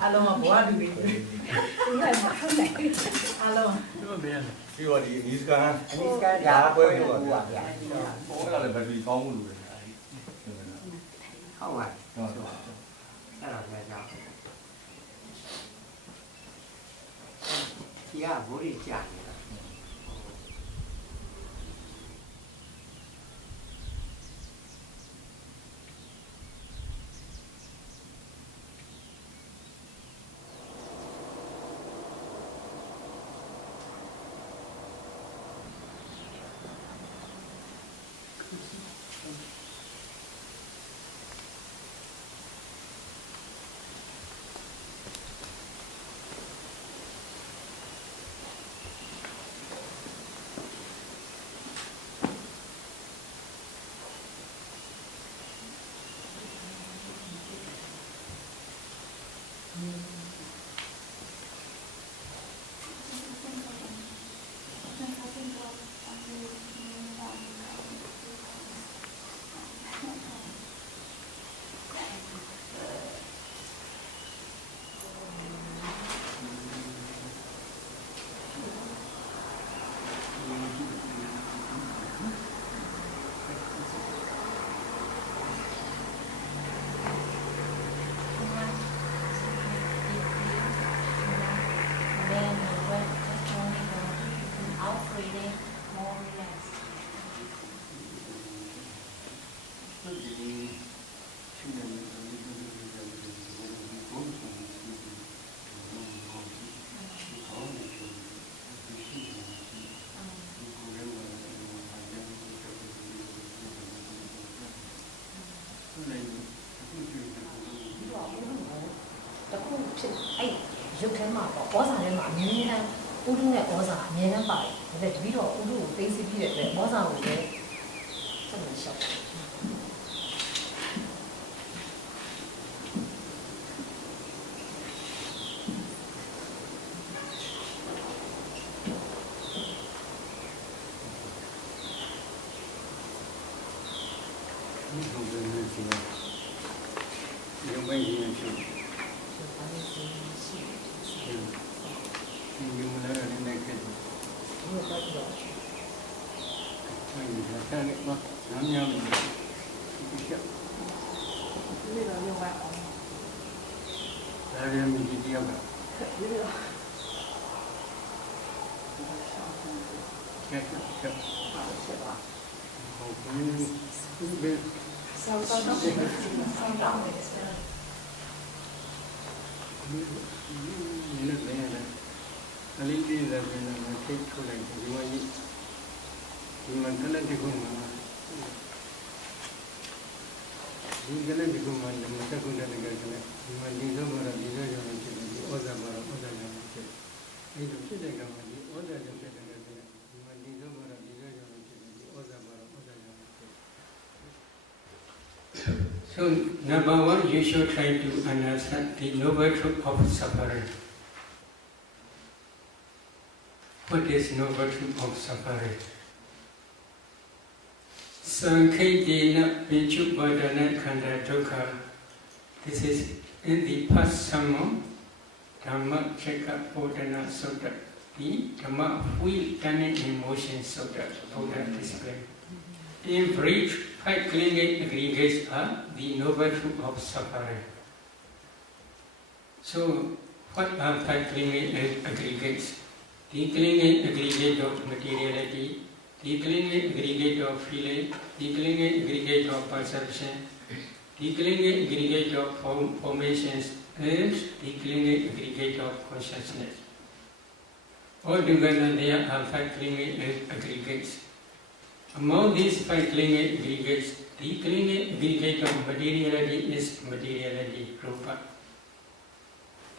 Alo mà bỏ đi. Đúng rồi mà không này. Alo. Khi mà đi Niska, Niska dạ quên rồi. Bố là bởi vì có một người. Không à? Rồi. Đó là ngày nào? Dạ, bố đi chả. ထဲမှာပေါ့ဩဇာထဲမှာအမြဲတမ်းဥဒုနဲ့ဩဇာအမြဲတမ်းပါတယ်ဒါပေမဲ့တပည့်တော်ဥဒုကိုသိသိပြည့်တဲ့အတွက်ဩဇာကိုလည်းဆက်လို့ရှောက်တယ်So, number one, you should try to understand the noble truth of suffering. What is noble truth of suffering? Sankhetena Vichubhadana Khanda Dukkha. This is in the past sermon, Dhamma Chekka Bodhana Sutta, the Dhamma Wheel Turning in Motion Sutta, Buddha explained. In brief, 5 clinging aggregates are the noble truth of suffering. So, what are 5 clinging aggregates? The clinging aggregate of materiality, the clinging aggregate of feeling, the clinging aggregate of perception, the clinging aggregate of formations, and the clinging aggregate of consciousness. Altogether, there are 5 clinging aggregates. Among these 5 clinging aggregates, the clinging aggregate of materiality is materiality, rupa.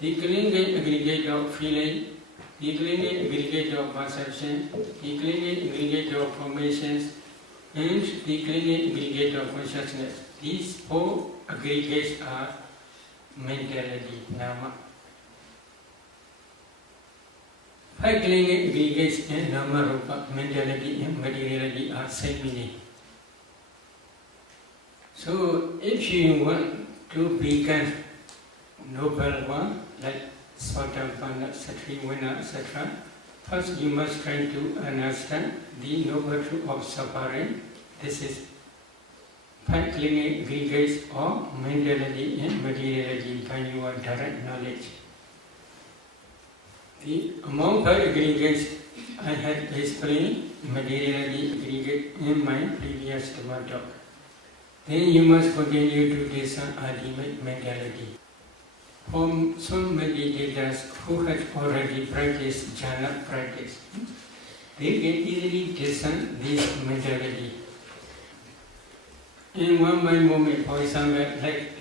The clinging aggregate of feeling, the clinging aggregate of perception, the clinging aggregate of formations, and the clinging aggregate of consciousness. These 4 aggregates are mentality, nama. 5 clinging aggregates in nama, rupa, mentality and materiality are same meaning. So, if you want to become noble one, like Sotapanna, Satrivanna, etc., first you must try to understand the noble truth of suffering. This is 5 clinging aggregates of mentality and materiality by your direct knowledge. Among 5 aggregates, I had explained materiality aggregate in my previous talk. Then you must continue to discern ultimate mentality. For some meditators who have already practiced jhana practice, they can easily discern this mentality. In one mind moment, for example,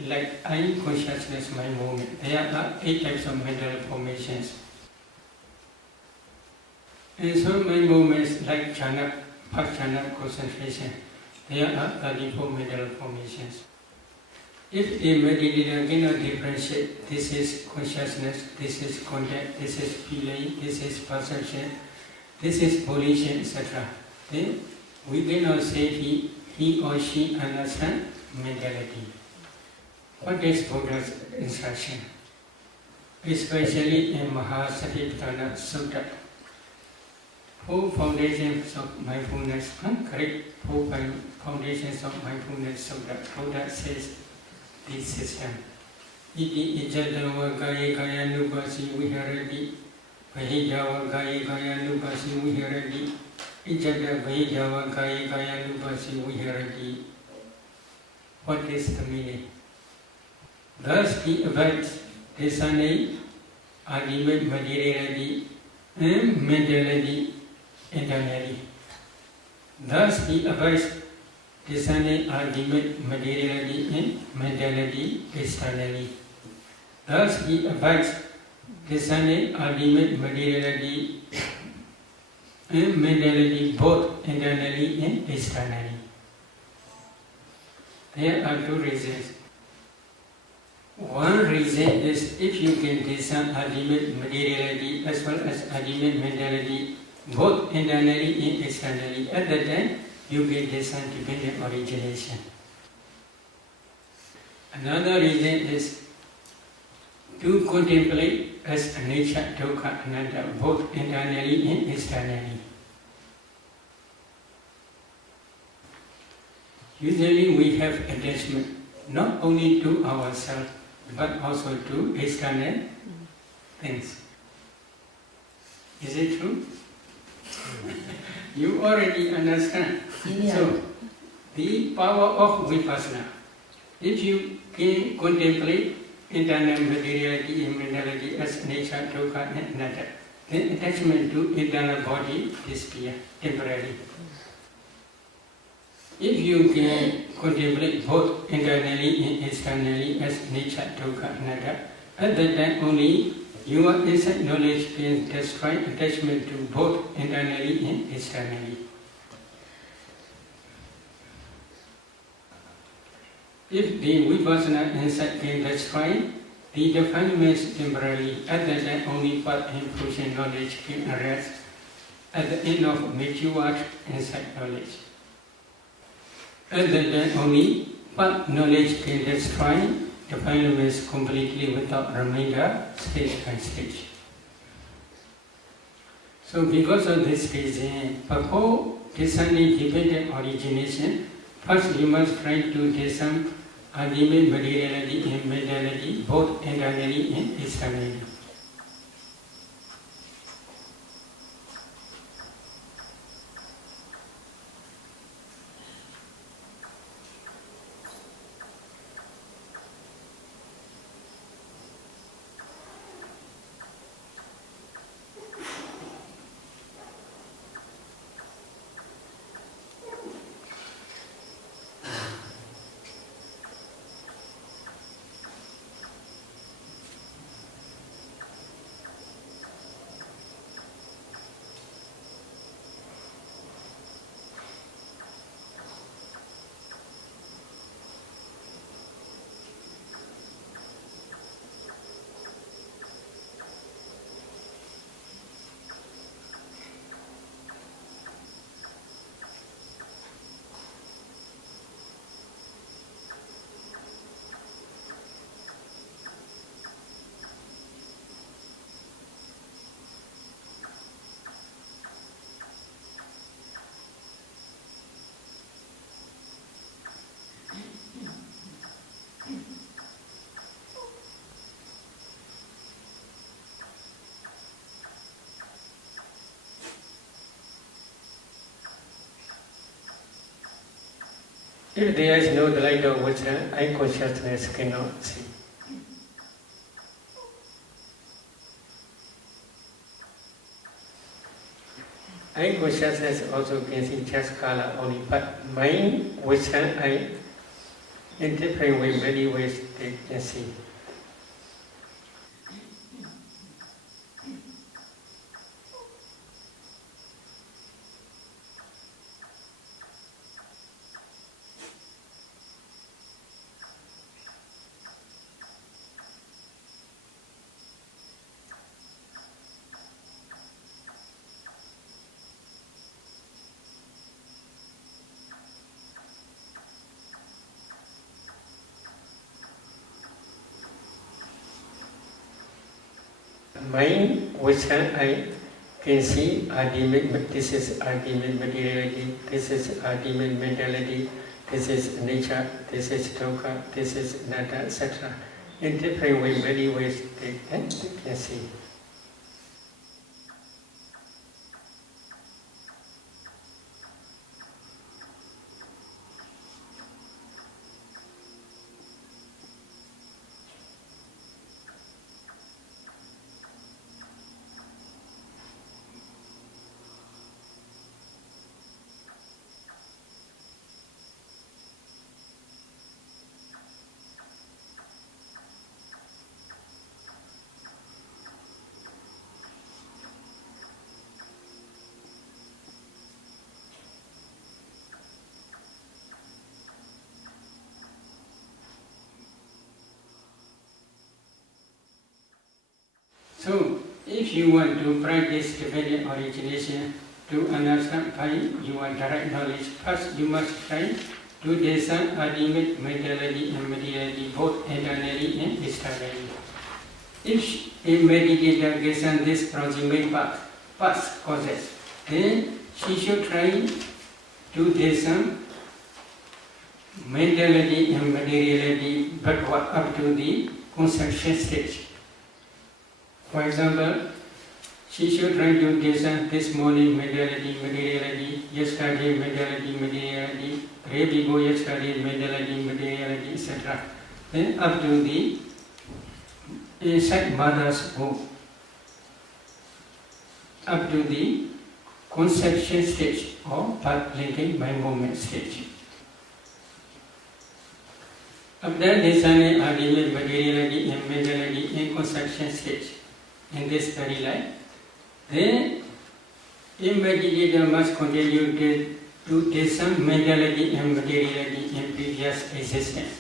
like eye consciousness mind moment, there are 8 types of mental formations. In some mind moments, like jhana, first jhana concentration, there are 34 mental formations. If a meditator cannot differentiate, this is consciousness, this is contact, this is feeling, this is perception, this is volition, etc., then we cannot say he or she understands mentality. What is Buddha's instruction? Especially in Mahasatipatthana Sutta, 4 foundations of mindfulness, correct? 4 foundations of mindfulness Sutta, Buddha says this system. Iti ijadava kaya kaya nupasi viharati, vahijava kaya kaya nupasi viharati, ijada vahijava kaya kaya nupasi viharati. What is the meaning? Thus he abides discerning ultimate materiality and mentality internally. Thus he abides discerning ultimate materiality and mentality externally. Thus he abides discerning ultimate materiality and mentality both internally and externally. There are two reasons. One reason is if you can discern ultimate materiality as well as ultimate mentality both internally and externally, at that time you can discern dependent origination. Another reason is to contemplate as a nature, dukkha, anatta, both internally and externally. Usually we have attachment not only to ourselves but also to external things. Is it true? You already understand. Yeah. So, the power of vipassana. If you can contemplate internal materiality and mentality as nature, dukkha and anatta, then attachment to internal body disappears temporarily. If you can contemplate both internally and externally as nature, dukkha, anatta, at that time only your inside knowledge can destroy attachment to both internally and externally. If the vipassana insight can destroy the defilements temporarily, at that time only path and fruition knowledge can arise at the end of matured insight knowledge. At that time only path knowledge can destroy defilements completely without remainder, stage by stage. So because of this reason, before discerning dependent origination, first you must try to discern ultimate materiality and mentality both internally and externally. If there is no light of wisdom, eye consciousness cannot see. Eye consciousness also can see just color only, but mind, wisdom, eye, in different ways, many ways they can see. Mind, wisdom, I can see ultimate, this is ultimate materiality, this is ultimate mentality, this is nature, this is dukkha, this is anatta, etc. In different ways, many ways they can see. If you want to practice Tibetan origination to understand by your direct knowledge, first you must try to discern ultimate mentality and materiality, both internally and externally. If a meditator gets on this proximate past causes, then she should try to discern mentality and materiality, but up to the conception stage. For example, she should try to discern this morning mentality, materiality, yesterday mentality, materiality, day before yesterday mentality, materiality, etc. Then up to the inside mother's womb, up to the conception stage or path linking mind movement stage. After discerning ultimate materiality and mentality in conception stage in this very life, then a meditator must continue to discern mentality and materiality in previous existence,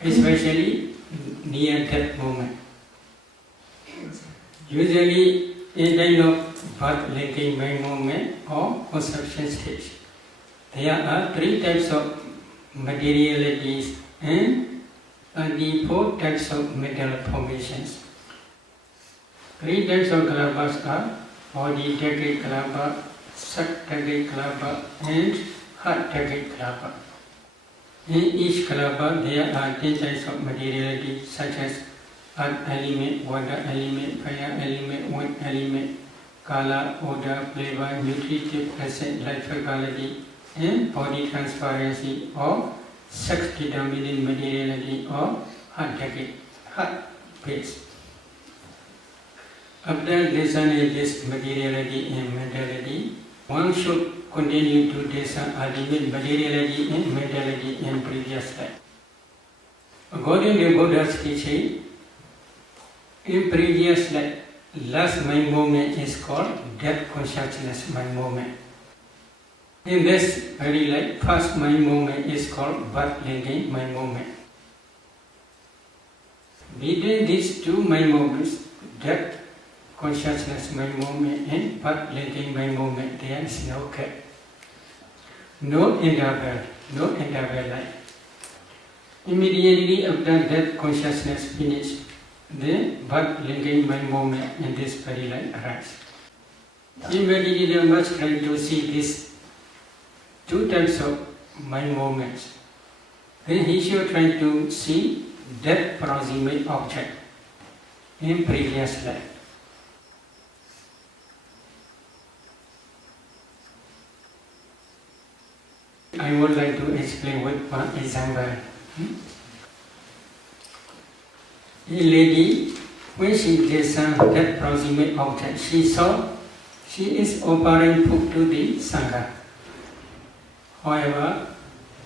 especially near death moment. Usually in time of birth linking mind movement or conception stage, there are 3 types of materialities and 24 types of mental formations. 3 types of kalabas are body decade kalapa, sat decade kalapa, and heart decade kalapa. In each kalapa there are 10 types of materiality such as earth element, water element, fire element, wind element, color, odor, flavor, nutritive acid, life quality, and body transparency or sex determining materiality or heart decade, heart base. After discerning this materiality and mentality, one should continue to discern ultimate materiality and mentality in previous life. According to Buddha's teaching, in previous life, last mind movement is called death consciousness mind movement. In this very life, first mind movement is called birth linking mind movement. Between these 2 mind movements, death consciousness mind movement and birth linking mind movement, there is no gap, no interval life. Immediately after death consciousness finishes, the birth linking mind movement in this very life arises. The meditator must try to see these 2 types of mind movements. Then he should try to see death proximate object in previous life. I would like to explain with one example. A lady, when she discerned that proximate object, she saw she is offering food to the Sangha. However,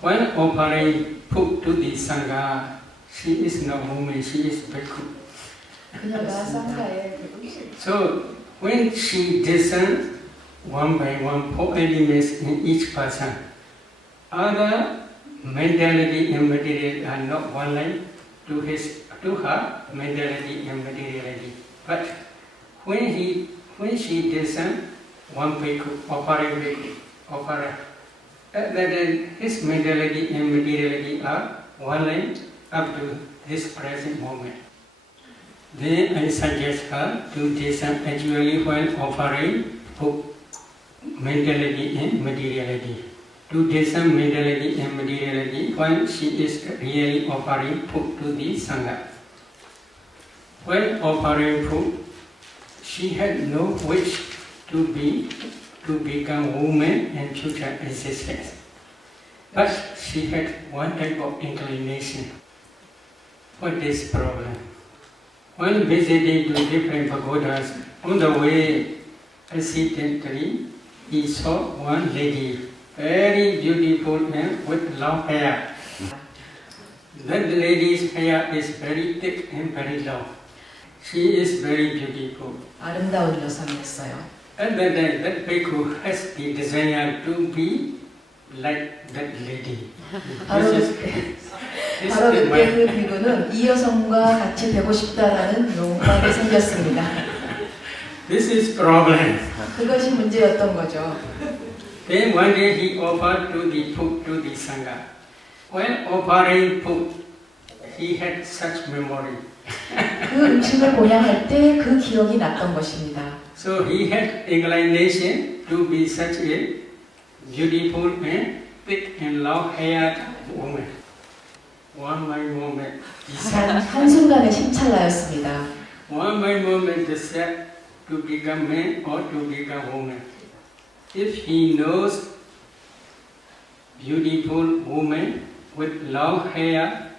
when offering food to the Sangha, she is no woman, she is bhikkhu. So, when she discerned one by one 4 elements in each person, other mentality and materiality are not one line to her mentality and materiality. But when she discerned one bhikkhu, offering bhikkhu, then his mentality and materiality are one line up to this present moment. Then I suggest her to discern actually when offering mentality and materiality. To discern mentality and materiality when she is really offering food to the Sangha. When offering food, she had no wish to become woman and future existence. But she had one type of inclination. What is problem? When visiting to different pagodas, on the way, accidentally, he saw one lady, very beautiful and with long hair. That lady's hair is very thick and very long. She is very beautiful. 아름다운 여성이었어요. And then that bhikkhu has the desire to be like that lady. 바로 그때 그 비구는 이 여성과 같이 되고 싶다라는 욕망이 생겼습니다. This is problem. 그것이 문제였던 거죠. Then one day he offered to the food to the Sangha. When offering food, he had such memory. 그 음식을 보양할 때 그 기억이 났던 것입니다. So he had inclination to be such a beautiful and thick and long-haired woman. One my moment, 한순간에 심찰나였습니다. one my moment decide to become man or to become woman. If he knows beautiful woman with long hair,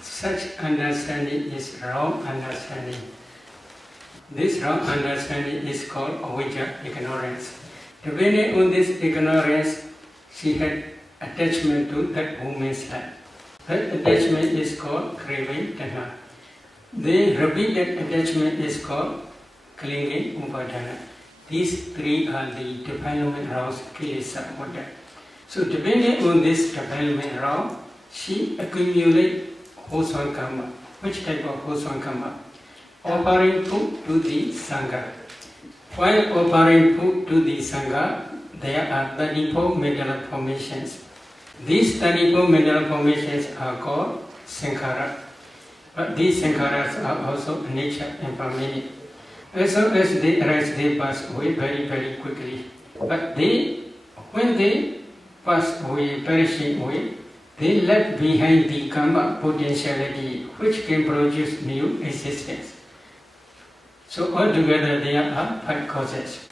such understanding is wrong understanding. This wrong understanding is called avijja, ignorance. Depending on this ignorance, she had attachment to that woman's life. That attachment is called craving, tanha. The repeated attachment is called clinging, upadana. These three are the defilement rounds, kilesa, order. So depending on this defilement round, she accumulates wholesome karma. Which type of wholesome karma? Offering food to the Sangha. While offering food to the Sangha, there are 34 mental formations. These 34 mental formations are called sankhara. But these sankharas are also nature and permanent. As soon as they arise, they pass away very, very quickly. But when they pass away, perishing away, they left behind the karma potentiality which can produce new existence. So altogether there are 5 causes: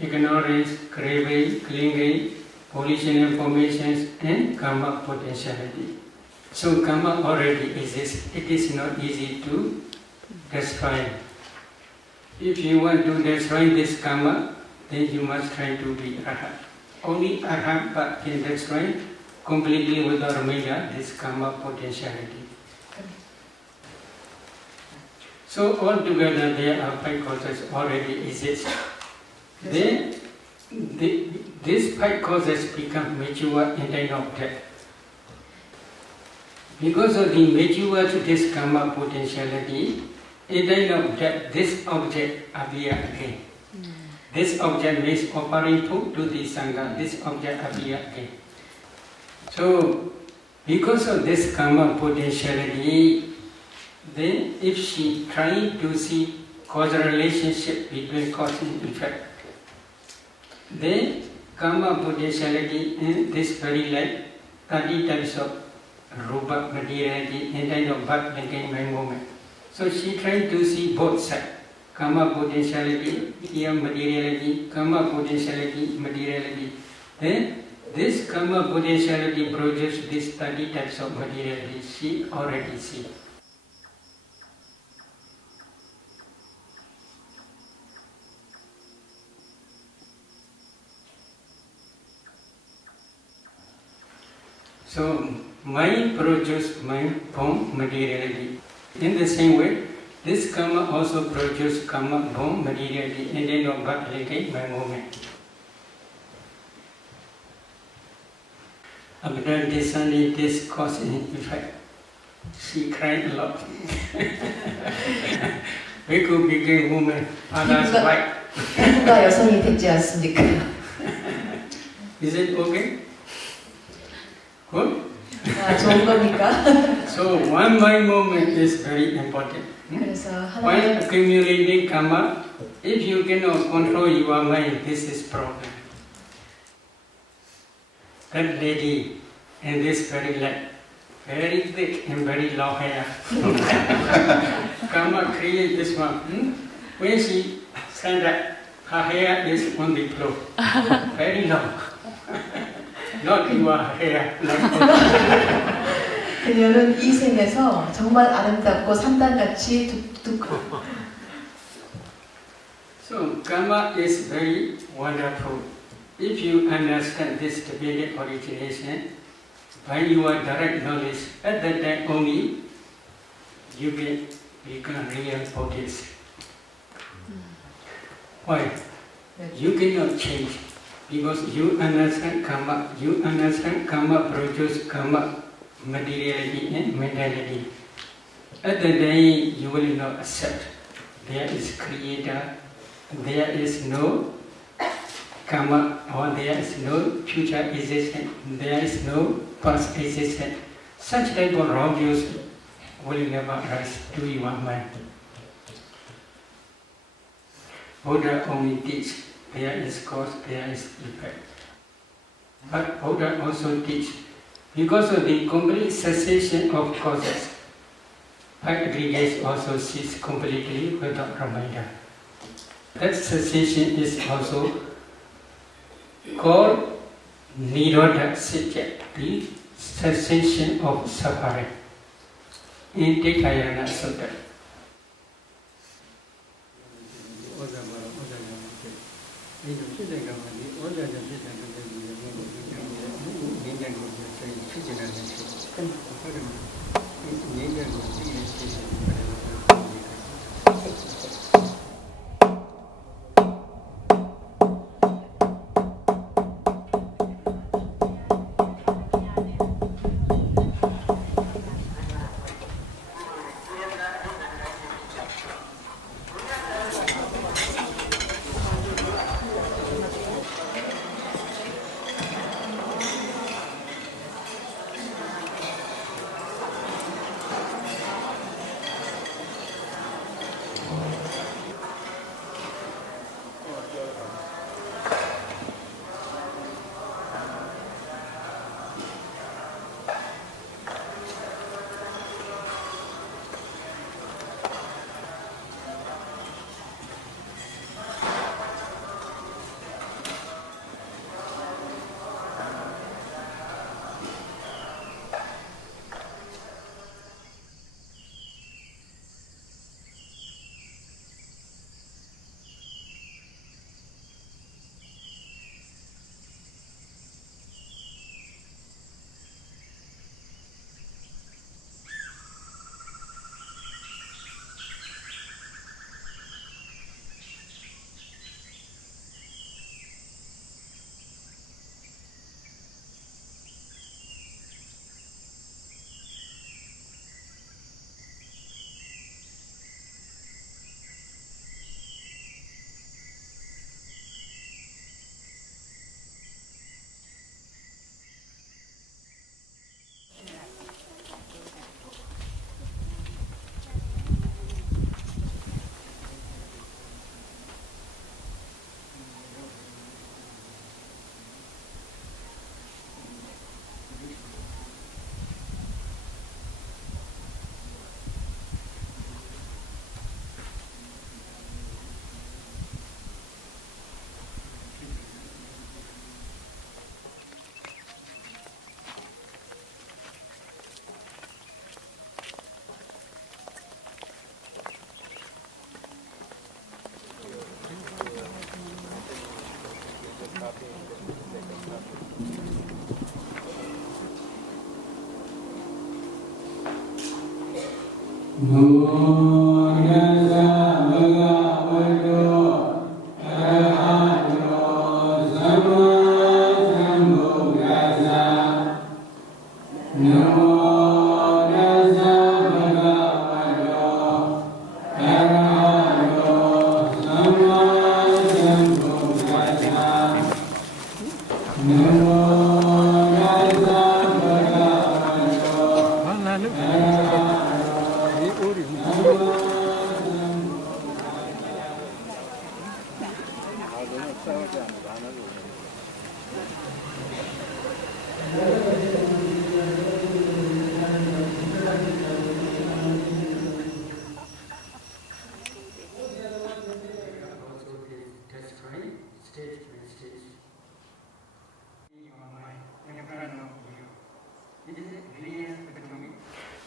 ignorance, craving, clinging, volitional formations, and karma potentiality. So karma already exists. It is not easy to destroy. If you want to destroy this karma, then you must try to be arhat. Only arhat can destroy completely without remainder this karma potentiality. So altogether there are 5 causes already exist. Then these 5 causes become mature in time of death. Because of the mature to this karma potentiality, in time of death, this object appears again. This object means offering food to the Sangha, this object appears again. So, because of this karma potentiality, then if she tries to see causal relationship between cause and effect, then karma potentiality in this very life, 30 types of rupa materiality and kind of birth again by moment. So she tried to see both sides, karma potentiality, here materiality, karma potentiality, materiality. Then this karma potentiality produces these 30 types of materiality. She already see. So mind produces mind from materiality. In the same way, this karma also produces karma from materiality and then of birth again by moment. After discerning this cause and effect, she cried a lot. We could become woman, others white. 피부가 여성이 됐지 않습니까? Is it okay? Good? 아, 좋은 겁니까? So one mind movement is very important. 그래서 While 하나님 accumulating karma, if you cannot control your mind, this is problem. That lady in this very light, very thick and very long hair. Karma create this one. When she stand up, her hair is on the floor, very long. Not your hair like 그녀는 이 생에서 정말 아름답고 산단같이 두껍고. So karma is very wonderful. If you understand this dependent origination by your direct knowledge, at that time only you will become real Buddhist. Why? You cannot change because you understand karma produces karma, materiality and mentality. At that day you will not accept there is creator there is no karma, or there is no future existence, there is no past existence. Such type of wrong views will never rise to your mind. Buddha only teach there is cause, there is effect. But Buddha also teach because of the complete cessation of causes, aggregates also cease completely without reminder. That cessation is also called Nirodha Satya, the cessation of suffering, in Tikayana Sutta.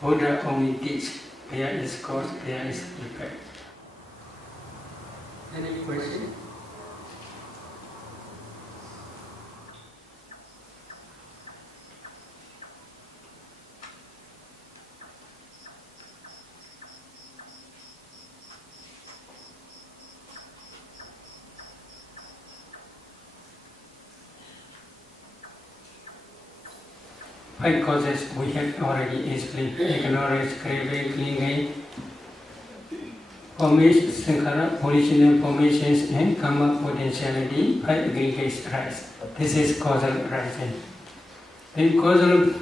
Buddha only teach there is cause, there is effect. Any question? Five causes we have already explained: ignorance, craving, clinging, formation, sankhara, original formations, and karma potentiality, 5 aggregates arise. This is causal arising. Then causal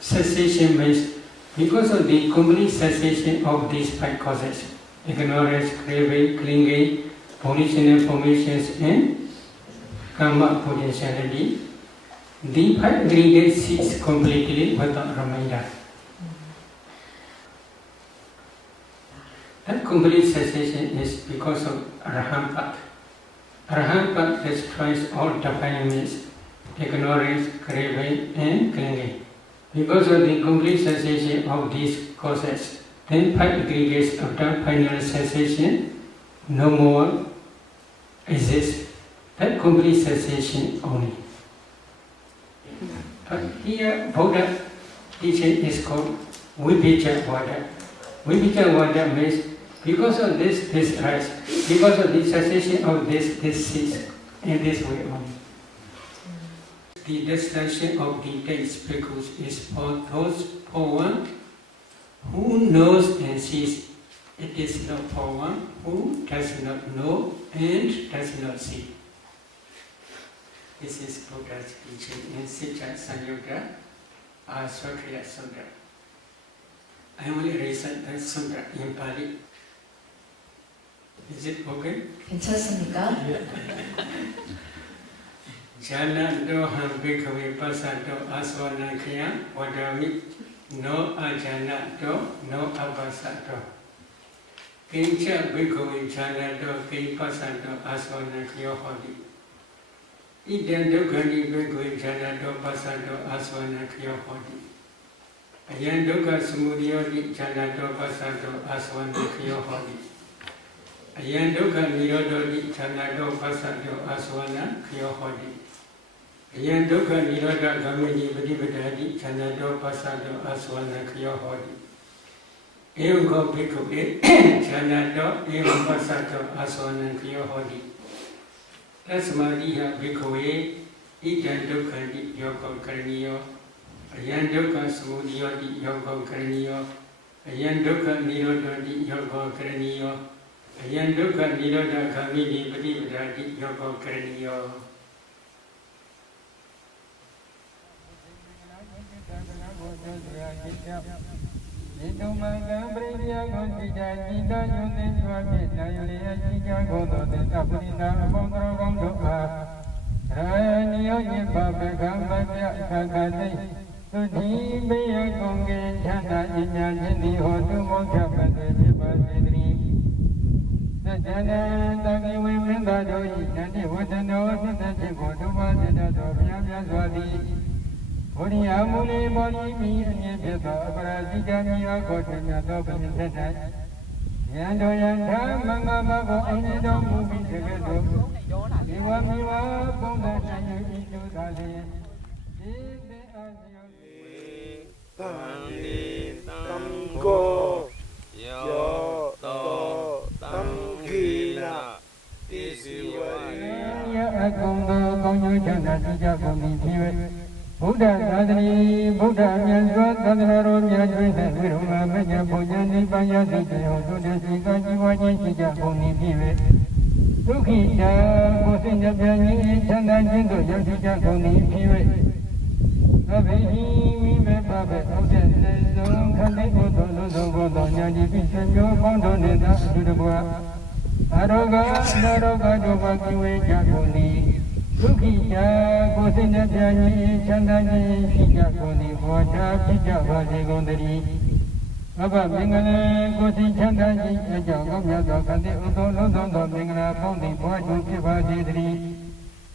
cessation means because of the complete cessation of these 5 causes, ignorance, craving, clinging, original formations, and karma potentiality, the 5 aggregates cease completely without remainder. That complete cessation is because of Arahant path. Arahant path destroys all defilements, ignorance, craving, and clinging. Because of the complete cessation of these causes, then 5 aggregates after final cessation no more exist. That complete cessation only. But here Buddha teaching is called Vibhijavada. Vibhijavada means because of this rise, because of the cessation of this cease, in this way only. The destruction of the taste bhikkhus is for those for one who knows and sees. It is not for one who does not know and does not see. This is Buddha's teaching in Sicca Sanyutta Aswakriya Sutra. I only recite that sutra in Pali. Is it okay? 괜찮습니까? Jana doham bhikkhave pasato aswanakya vadami no ajana do no abasato. Kincha bhikkhave jana do ki pasato aswanakya hodi. Idam dukkani bhikkhave jana do pasato aswanakya hodi. Ayan dukkha samudayoti jana do pasato aswanakya hodi. Ayan dukkha nirodhoti jana do pasato aswanakya hodi. Ayan dukkha nirodha gamini padipadati chanado pasado aswana kyo hodi. Evam ko bhikkhuve chanado evam pasado aswana kyo hodi. Tasmadiha bhikkhuve idan dukkhanti yoko karaniyo. Ayan dukkha samudayoti yoko karaniyo. Ayan dukkha nirodhati yoko karaniyo. Ayan dukkha nirodha gamini padipadati yoko karaniyo. Amuli body me and Yabba, Brazilian Yakotan, Dobin Tetai. Yandoyan, Manga, only don't move in the window. You want me up on that and you need to die. Tamko, yo, tamkina, this is what I go, you Buddha Sadri, Buddha Myazwa, Sadharo, Myazwa, Viruma, Maya, Bojani, Baya, Sitio, Sudesika, Jivaji, Sija, Puni, Pive, Tukija, Kosinja, Piani, Chanda, Jindo, Yasija, Puni, Pive, Abehi, Vive, Pape, Osen, Zon, Kande, Godo, Zogo, Nyadi, Pisanjo, Bondo, Neda, Sudabua, Aroga, Naroga, Doba, Kiwe, Japoni, Tukija, Kosinja, Piani, Chanda, Sija, Puni, Boja, Pija, Vaji, Gondari, Aba, Mingana, Kosin, Chanda, Sija, Gomya, Kande, Udo, Londo, Mingana, Pondi, Boju, Piva, Jidri,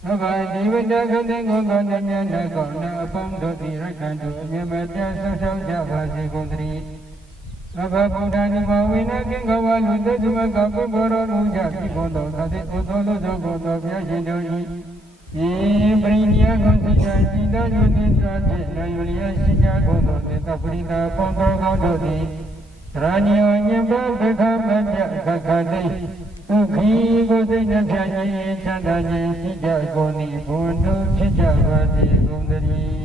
Aba, Divida, Kande, Gonda, Nyana, Gonda, Pondo, Dirakandu, Yamata, Sasha, Java, Gondari, Aba, Buddha, Mawina, Kingawa, Luda, Jumaka, Boro, Luja, Pivondo, Kade, Udo, Lodo, Piajido, Brinia Gonzia, Sida, Yunisra, Yulia, Sija, Godo, Tafrida, Pondo, Gododi, Ranio, Yamba, Beka, Kakade, Uki, Godina, Chanda, Sija, Goni, Bondo, Sija, Gondari.